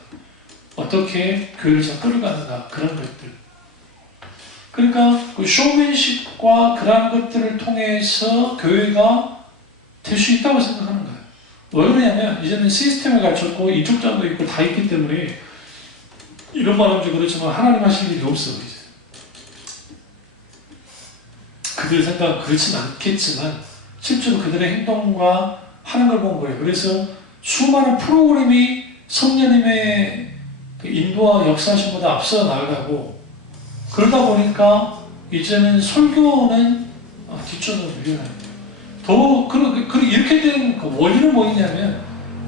어떻게 교회를 잘 끌어가는가 그런 것들. 그러니까 그 쇼맨십과 그런 것들을 통해서 교회가 될 수 있다고 생각하는 거예요. 왜 그러냐면 이제는 시스템을 갖췄고 이쪽장도 있고 다 있기 때문에 이런 말하면 좀 그렇지만 하나님 하실 일이 없어 이제. 그들 생각은 그렇진 않겠지만 실제로 그들의 행동과 하는 걸 본 거예요. 그래서 수많은 프로그램이 성령님의 인도와 역사하심보다 앞서 나가고 그러다 보니까 이제는 설교는 뒷전으로 밀려나요. 이렇게 된 그 원인은 뭐냐면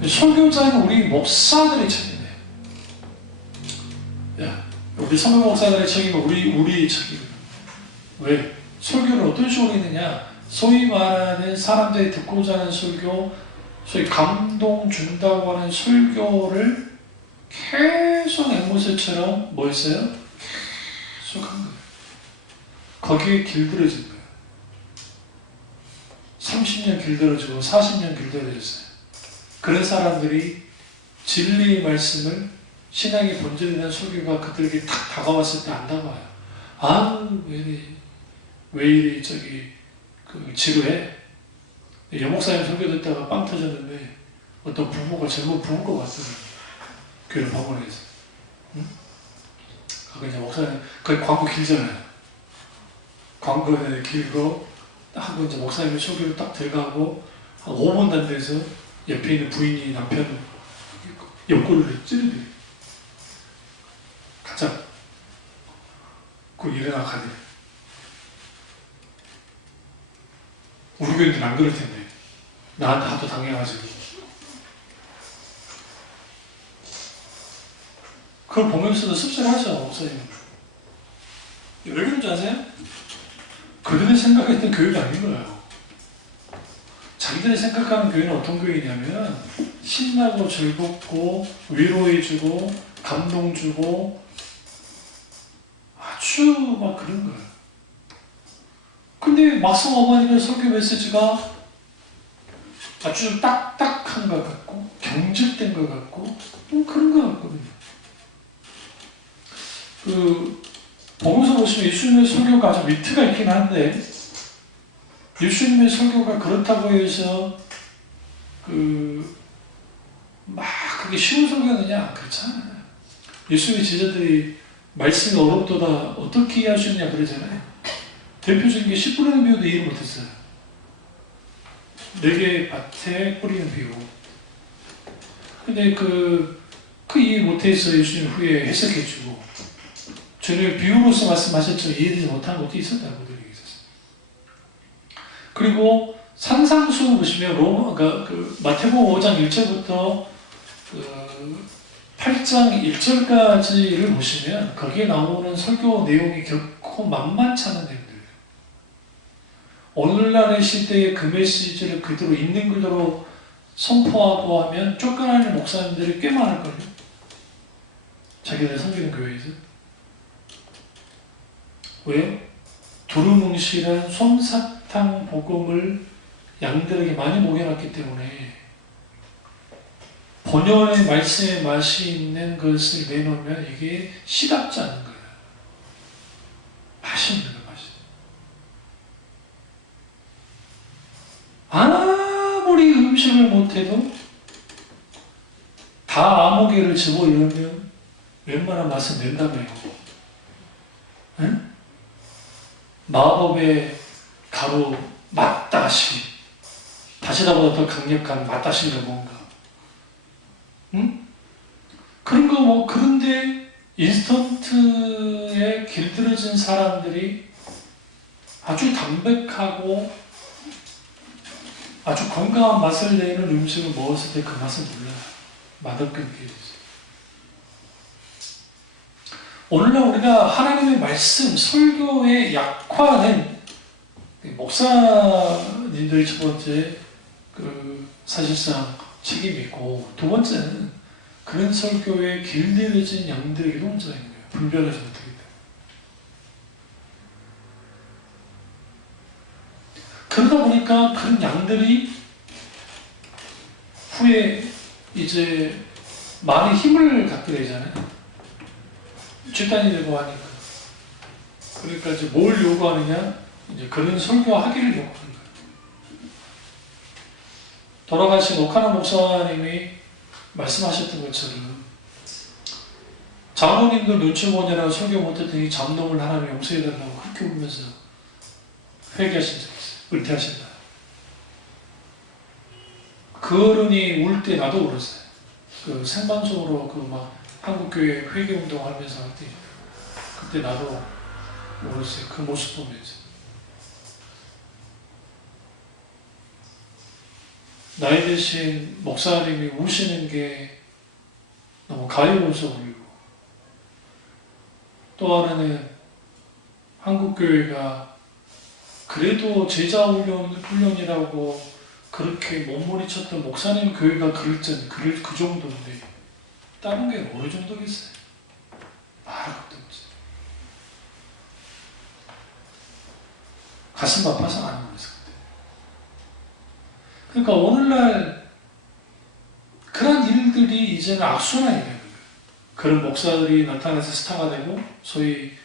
설교자는 우리 목사들의 책임이에요. 우리 선배 목사들의 책임은 우리의 책임이에요. 왜? 설교를 어떤 식으로 했느냐? 소위 말하는 사람들이 듣고자 하는 설교, 소위 감동 준다고 하는 설교를 계속 앵무새처럼 뭐 했어요? 계속 한 거예요. 거기에 길들여진 거예요. 30년 길들여지고 40년 길들여졌어요. 그런 사람들이 진리의 말씀을 신앙의 본질에 대한 설교가 그들에게 탁 다가왔을 때 안 다가와요. 왜 이리 지루해? 여목사님 설교 듣다가 빵 터졌는데 어떤 부모가 젊은 부모인 것 같더라고요. 교회를 방문해서. 응? 이제 목사님, 거기 광고 길잖아요. 광고에 길고 하고 이제 목사님의 설교를 딱 들어가고 한 5분 단 돼서 옆에 있는 부인이 남편 옆구리를 찌르대요. 가자. 그 일어나 가대. 우리 교인들은 안 그럴 텐데. 나한테 하도 당해가지고. 그걸 보면서도 씁쓸하죠, 목사님은. 왜 그런지 아세요? 그들이 생각했던 교회가 아닌 거예요. 자기들이 생각하는 교회는 어떤 교회냐면 신나고 즐겁고 위로해주고 감동주고 아주 막 그런 거예요. 근데 막상 어머니가 설교 메시지가 아주 좀 딱딱한 것 같고 경직된 것 같고 뭐 그런 것 같거든요. 보고서 보시면 예수님의 설교가 아주 위트가 있긴 한데 예수님의 설교가 그렇다고 해서 막 그게 쉬운 설교느냐? 그렇잖아요. 예수님의 제자들이 말씀이 어렵도다 어떻게 이해하셨냐 그러잖아요. 대표적인 게 씨 뿌리는 비유도 이해 못했어요. 내게 밭에 뿌리는 비유. 근데 그 이해 못해서 예수님 후에 해석해주고 저를 비유로서 말씀하셨죠. 이해되지 못한 것도 있었다고 들리고 있었어요. 그리고 산상수훈 보시면 마태복음 5장 1절부터 8장 1절까지를 보시면 거기에 나오는 설교 내용이 결코 만만치 않은 내용들이에요. 오늘날의 시대에 그 메시지를 그대로 있는 그대로 선포하고 하면 쫓겨나는 목사님들이 꽤 많을걸요. 자기들 섬기는 교회에서. 왜요? 두루뭉실한 솜사탕 복음을 양들에게 많이 먹여놨기 때문에 본연의 말씀의 맛이 있는 것을 내놓으면 이게 시답지 않는 거예요. 맛이 있는 거예요. 맛이. 아무리 음식을 못해도 다 아무개를 집어 이으면 웬만한 맛은 낸다며요. 응? 마법의 가루 맛다시, 다시다보다 더 강력한 맛다시가 뭔가, 응? 그런 거 뭐 그런데 인스턴트에 길들여진 사람들이 아주 담백하고 아주 건강한 맛을 내는 음식을 먹었을 때 그 맛을 몰라요. 맛없게 느껴지죠. 오늘날 우리가 하나님의 말씀, 설교에 약화된 목사님들이 첫 번째 사실상 책임이 있고, 두 번째는 그런 설교에 길들여진 양들에게 혼자인 거예요. 분별하지 못하기 때문에. 그러다 보니까 그런 양들이 후에 이제 많은 힘을 갖게 되잖아요. 집단이 되고 하니까. 그러니까 이제 뭘 요구하느냐? 이제 그런 설교하기를 요구하는 거예요. 돌아가신 오카나 목사님이 말씀하셨던 것처럼 장로님들 눈치 보느라 설교 못했더니 장로를 하나님 용서해달라고 그렇게 울면서 회개하신 적이 있어요. 은퇴하신다. 그 어른이 울 때 나도 울었어요. 그 생방송으로 막 한국교회 회개운동 하면서 할 때, 그때 나도 울었어요. 그 모습 보면서. 나이 드신 목사님이 우시는 게 너무 가여워서 울고, 또 하나는 한국교회가 그래도 제자 훈련이라고 그렇게 몸부림쳤던 목사님 교회가 그 정도인데 다른 게 어느 정도겠어요? 말할 것도 없지. 가슴 아파서 안 울었을 것 같아요. 그러니까 오늘날 그런 일들이 이제는 악순환이 되는 거예요. 그런 목사들이 나타나서 스타가 되고, 소위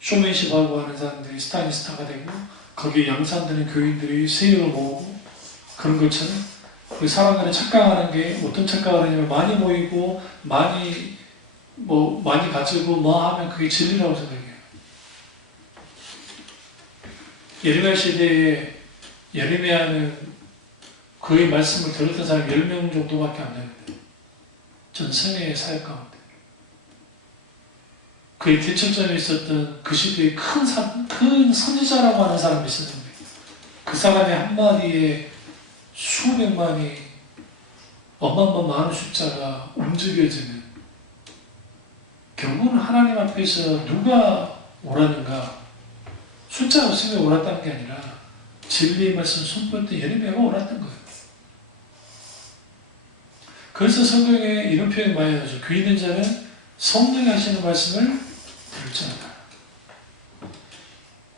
쇼맨십하고 하는 사람들이 스타가 되고, 거기에 양산되는 교인들이 세력을 모으고, 그런 것처럼 그 사람들이 착각하는 게 어떤 착각을 하냐면 많이 모이고 많이 가지고 뭐 하면 그게 진리라고 생각해요. 예레미야 시대에 예레미야는 그의 말씀을 들었던 사람이 10명 정도밖에 안 되는데 전 세계의 사역 가운데 그의 대척점에 있었던 그 시대의 큰 선지자라고 하는 사람이 있었는데 그 사람의 한마디에 수백만이 어마어마한 숫자가 움직여지는, 결국은 하나님 앞에서 누가 옳았는가? 숫자 없으면 옳았다는 게 아니라 진리의 말씀 선포했던 예레미야가 옳았던 거예요. 그래서 성경에 이런 표현이 많이 나오죠. 귀 있는 자는 성령이 하시는 말씀을 들을지어다.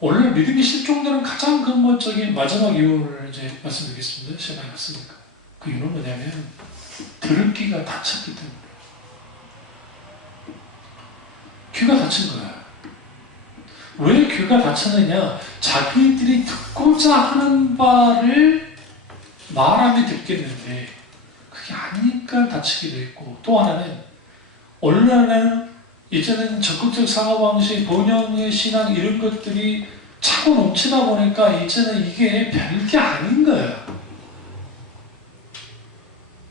오늘 믿음이 실종되는 가장 근본적인 마지막 이유를 이제 말씀드리겠습니다. 시간이 없으니까. 그 이유는 뭐냐면 들을 귀가 닫혔기 때문에. 귀가 닫힌 거야. 왜 귀가 닫혔느냐? 자기들이 듣고자 하는 바를 말하면 듣겠는데 그게 아니니까 닫히기도 했고, 또 하나는 오늘날은 이제는 적극적 사고방식, 본영의 신앙 이런 것들이 차고 넘치다 보니까 이제는 이게 별게 아닌 거예요.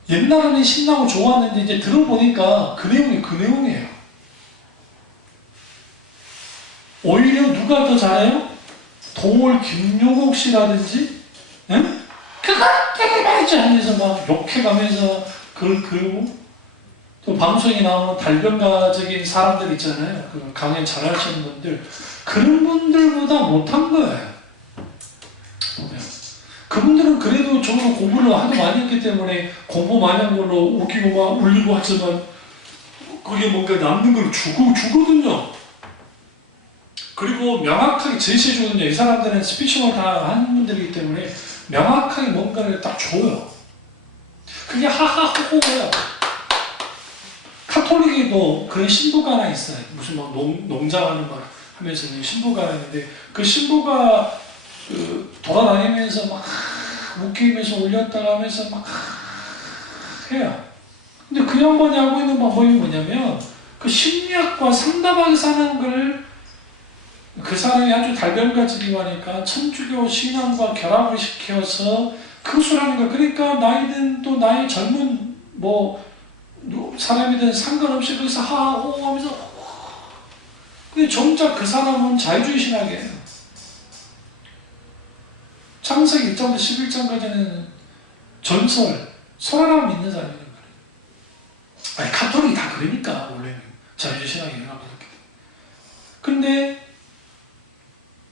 옛날에는 신나고 좋았는데 이제 들어보니까 그 내용이 그 내용이에요. 오히려 누가 더 잘해요? 동월 김용옥 씨라든지, 응? 그걸 되게 말이지 하면서 막 욕해가면서 그러고, 또 방송에 나오는 달변가적인 사람들 있잖아요. 그 강연 잘하시는 분들, 그런 분들보다 못한 거예요. 보면 그분들은 그래도 저도 공부를 하도 많이 했기 때문에 공부 많이 한 걸로 웃기고 막 울리고 하지만 그게 뭔가 남는 걸 주거든요. 그리고 명확하게 제시해주거든요. 이 사람들은 스피칭을 다 하는 분들이기 때문에 명확하게 뭔가를 딱 줘요. 그게 하하호호예요. 카톨릭에도 그런 신부가 하나 있어요. 무슨 막 농장하는 막 하면서 신부가 하나 있는데 그 신부가 돌아다니면서 막 웃기면서 울렸다가 하면서 막 해요. 근데 그 양반이 하고 있는 방법이 뭐냐면 그 심리학과 상담하게 사는 걸 그 사람이 아주 달변가지기로 하니까 천주교 신앙과 결합을 시켜서 그것을 거. 그러니까 나이든 또 나이 젊은 뭐 사람이든 상관없이 거기서 하하호 하면서 근데 정작 그 사람은 자유주의 신학이에요. 창세기 1장부터 11장까지는 전설, 설하나 믿는 사람이란 말이에요. 아니 카톨릭이 다 그러니까 원래는 자유주의 신학이라고 그렇게. 근데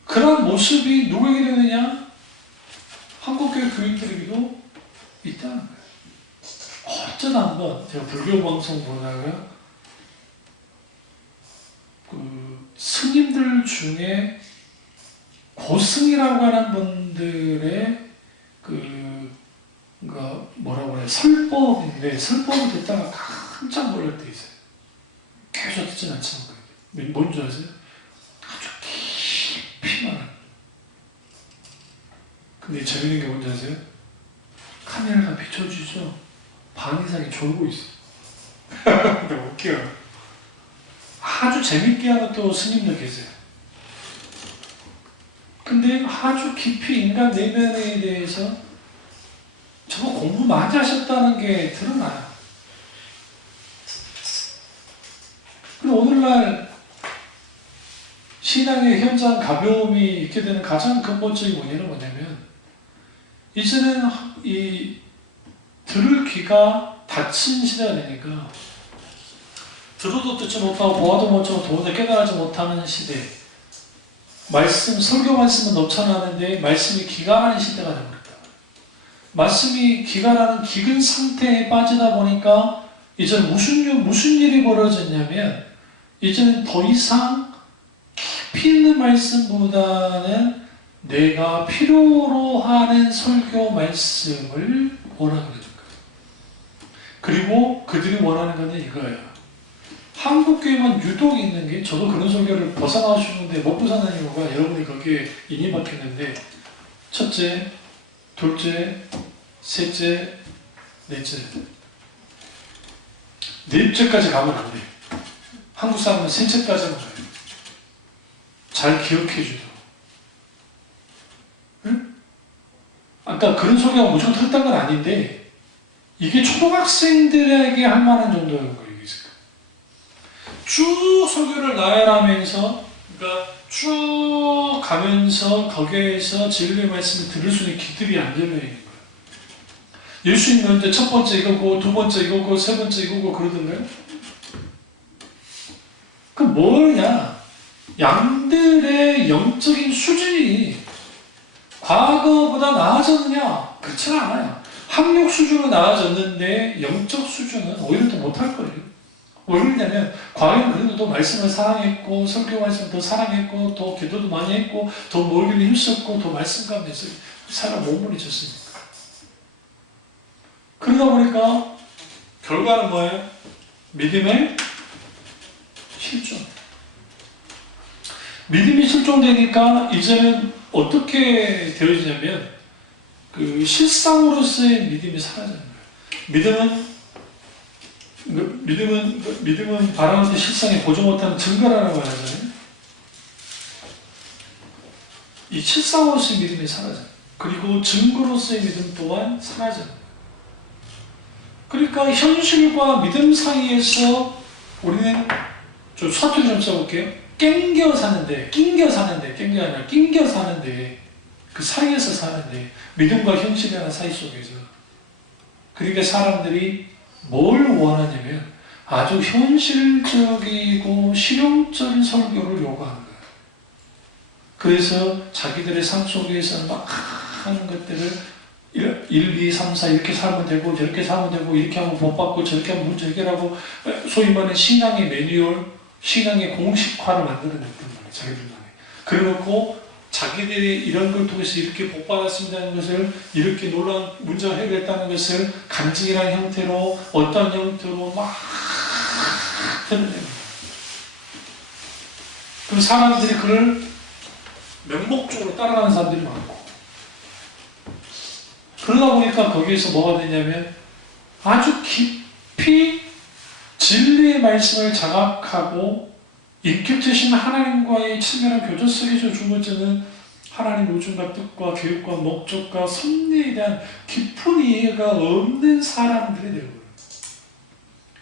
그런 모습이 누구에게 되느냐? 한국교회 교인들에게도 있다는 거예요. 어쩌다 한번 제가 불교 방송 보다가 그 스님들 중에 고승이라고 하는 분들의 뭐라고 그래 설법인데 설법을 듣다가 깜짝 놀랄 때 있어요. 계속 듣진 않지만 뭔지 아세요? 아주 깊이 말하는. 근데 재밌는 게 뭔지 아세요? 카메라가 비춰주죠. 반 이상이 졸고 있어요. 너무 웃겨요. 아주 재밌게 하는 또 스님들 계세요. 근데 아주 깊이 인간 내면에 대해서 저거 공부 많이 하셨다는 게 드러나요. 그리고 오늘날 신앙의 현장 가벼움이 있게 되는 가장 근본적인 원인은 뭐냐면 이제는 이 들을 귀가 닫힌 시대가 되니까 들어도 듣지 못하고 보아도 못하고 도저히 깨달지 못하는 시대. 말씀, 설교 말씀은 넘쳐나는데 말씀이 기간하는 시대가 되버렸다. 말씀이 기간하는 기근 상태에 빠지다 보니까 이제 무슨 일이 벌어졌냐면 이제는 더 이상 깊이 있는 말씀보다는 내가 필요로 하는 설교 말씀을 원하는 거예요. 그리고 그들이 원하는 것은 이거예요. 한국교회만 유독 있는 게 저도 그런 설교를 벗어나시는데 못 벗어나는 이유가 여러분이 거기에 인이 박혔는데 첫째, 둘째, 셋째, 넷째. 넷째까지 가면 안 돼. 한국 사람은 셋째까지는 가요. 잘 기억해 주죠. 응? 아까 그런 소리가 무조건 틀렸다는 건 아닌데 이게 초등학생들에게 할 만한 정도인 거예요. 쭉 설교를 나열하면서 그러니까 쭉 가면서 거기에서 진리의 말씀을 들을 수 있는 귀들이 안 열려 있는 거예요. 예수님은 이제 첫 번째 이거고 두 번째 이거고 세 번째 이거고 그러던가요? 그 뭐냐? 양들의 영적인 수준이 과거보다 나아졌느냐? 그렇지는 않아요. 학력 수준은 나아졌는데 영적 수준은 오히려 더 못할 거예요. 왜 그러냐면 과거에는 그래도 더 말씀을 사랑했고 설교 말씀을 더 사랑했고 더 기도도 많이 했고 더 멀기를 힘썼고 더 말씀 가운데서 사람 몸부림쳤으니까. 그러다 보니까 결과는 뭐예요? 믿음의 실종. 믿음이 실종되니까 이제는 어떻게 되어지냐면 그 실상으로서의 믿음이 사라지는 거예요. 믿음은 바라는 데 실상에 보지 못하는 증거라고 하잖아요. 이 실상으로서의 믿음이 사라져요. 그리고 증거로서의 믿음 또한 사라져요. 그러니까 현실과 믿음 사이에서 우리는 좀 사투리 좀 써볼게요. 낑겨 사는데 그 사이에서 사는데 믿음과 현실이라는 사이 속에서 그러니까 사람들이 뭘 원하냐면 아주 현실적이고 실용적인 설교를 요구하는 거예요. 그래서 자기들의 삶 속에서 막 하는 것들을 1, 2, 3, 4 이렇게 살면 되고 저렇게 살면 되고 이렇게 하면 복 받고 저렇게 하면 문제 해결하고 소위 말하는 신앙의 매뉴얼, 신앙의 공식화를 만들어냈단 말이에요. 자기들만에. 그래놓고 자기들이 이런 걸 통해서 이렇게 복 받았습니다는 것을 이렇게 놀라운 문제를 해결했다는 것을 간증이라는 형태로 어떤 형태로 막 드러냅니다. 그럼 사람들이 그를 맹목적으로 따라가는 사람들이 많고 그러다 보니까 거기에서 뭐가 되냐면 아주 깊이 진리의 말씀을 자각하고 인격되신 하나님과의 친밀한 교제 속에서 주어지는 하나님의 우중과 뜻과 계획과 목적과 섭리에 대한 깊은 이해가 없는 사람들이 되는 거예요.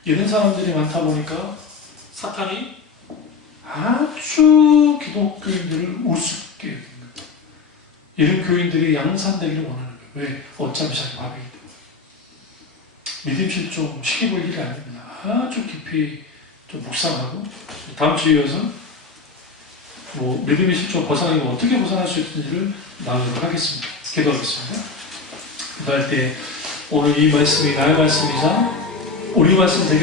이런 사람들이 많다 보니까 사탄이 아주 기독교인들을 우습게 여기는 거예요. 이런 교인들이 양산되기를 원하는 거예요. 왜? 어차피 자기 밥이기 때문에. 믿음 실종 시기 볼 일이 아닙니다. 아주 깊이 좀 묵상하고 다음 주에 이어서 믿음의 실종 벗어나기가 어떻게 벗어날 수 있는지를 나누도록 하겠습니다. 기도하겠습니다. 기도할 때 오늘 이 말씀이 나의 말씀이자 우리 말씀 되게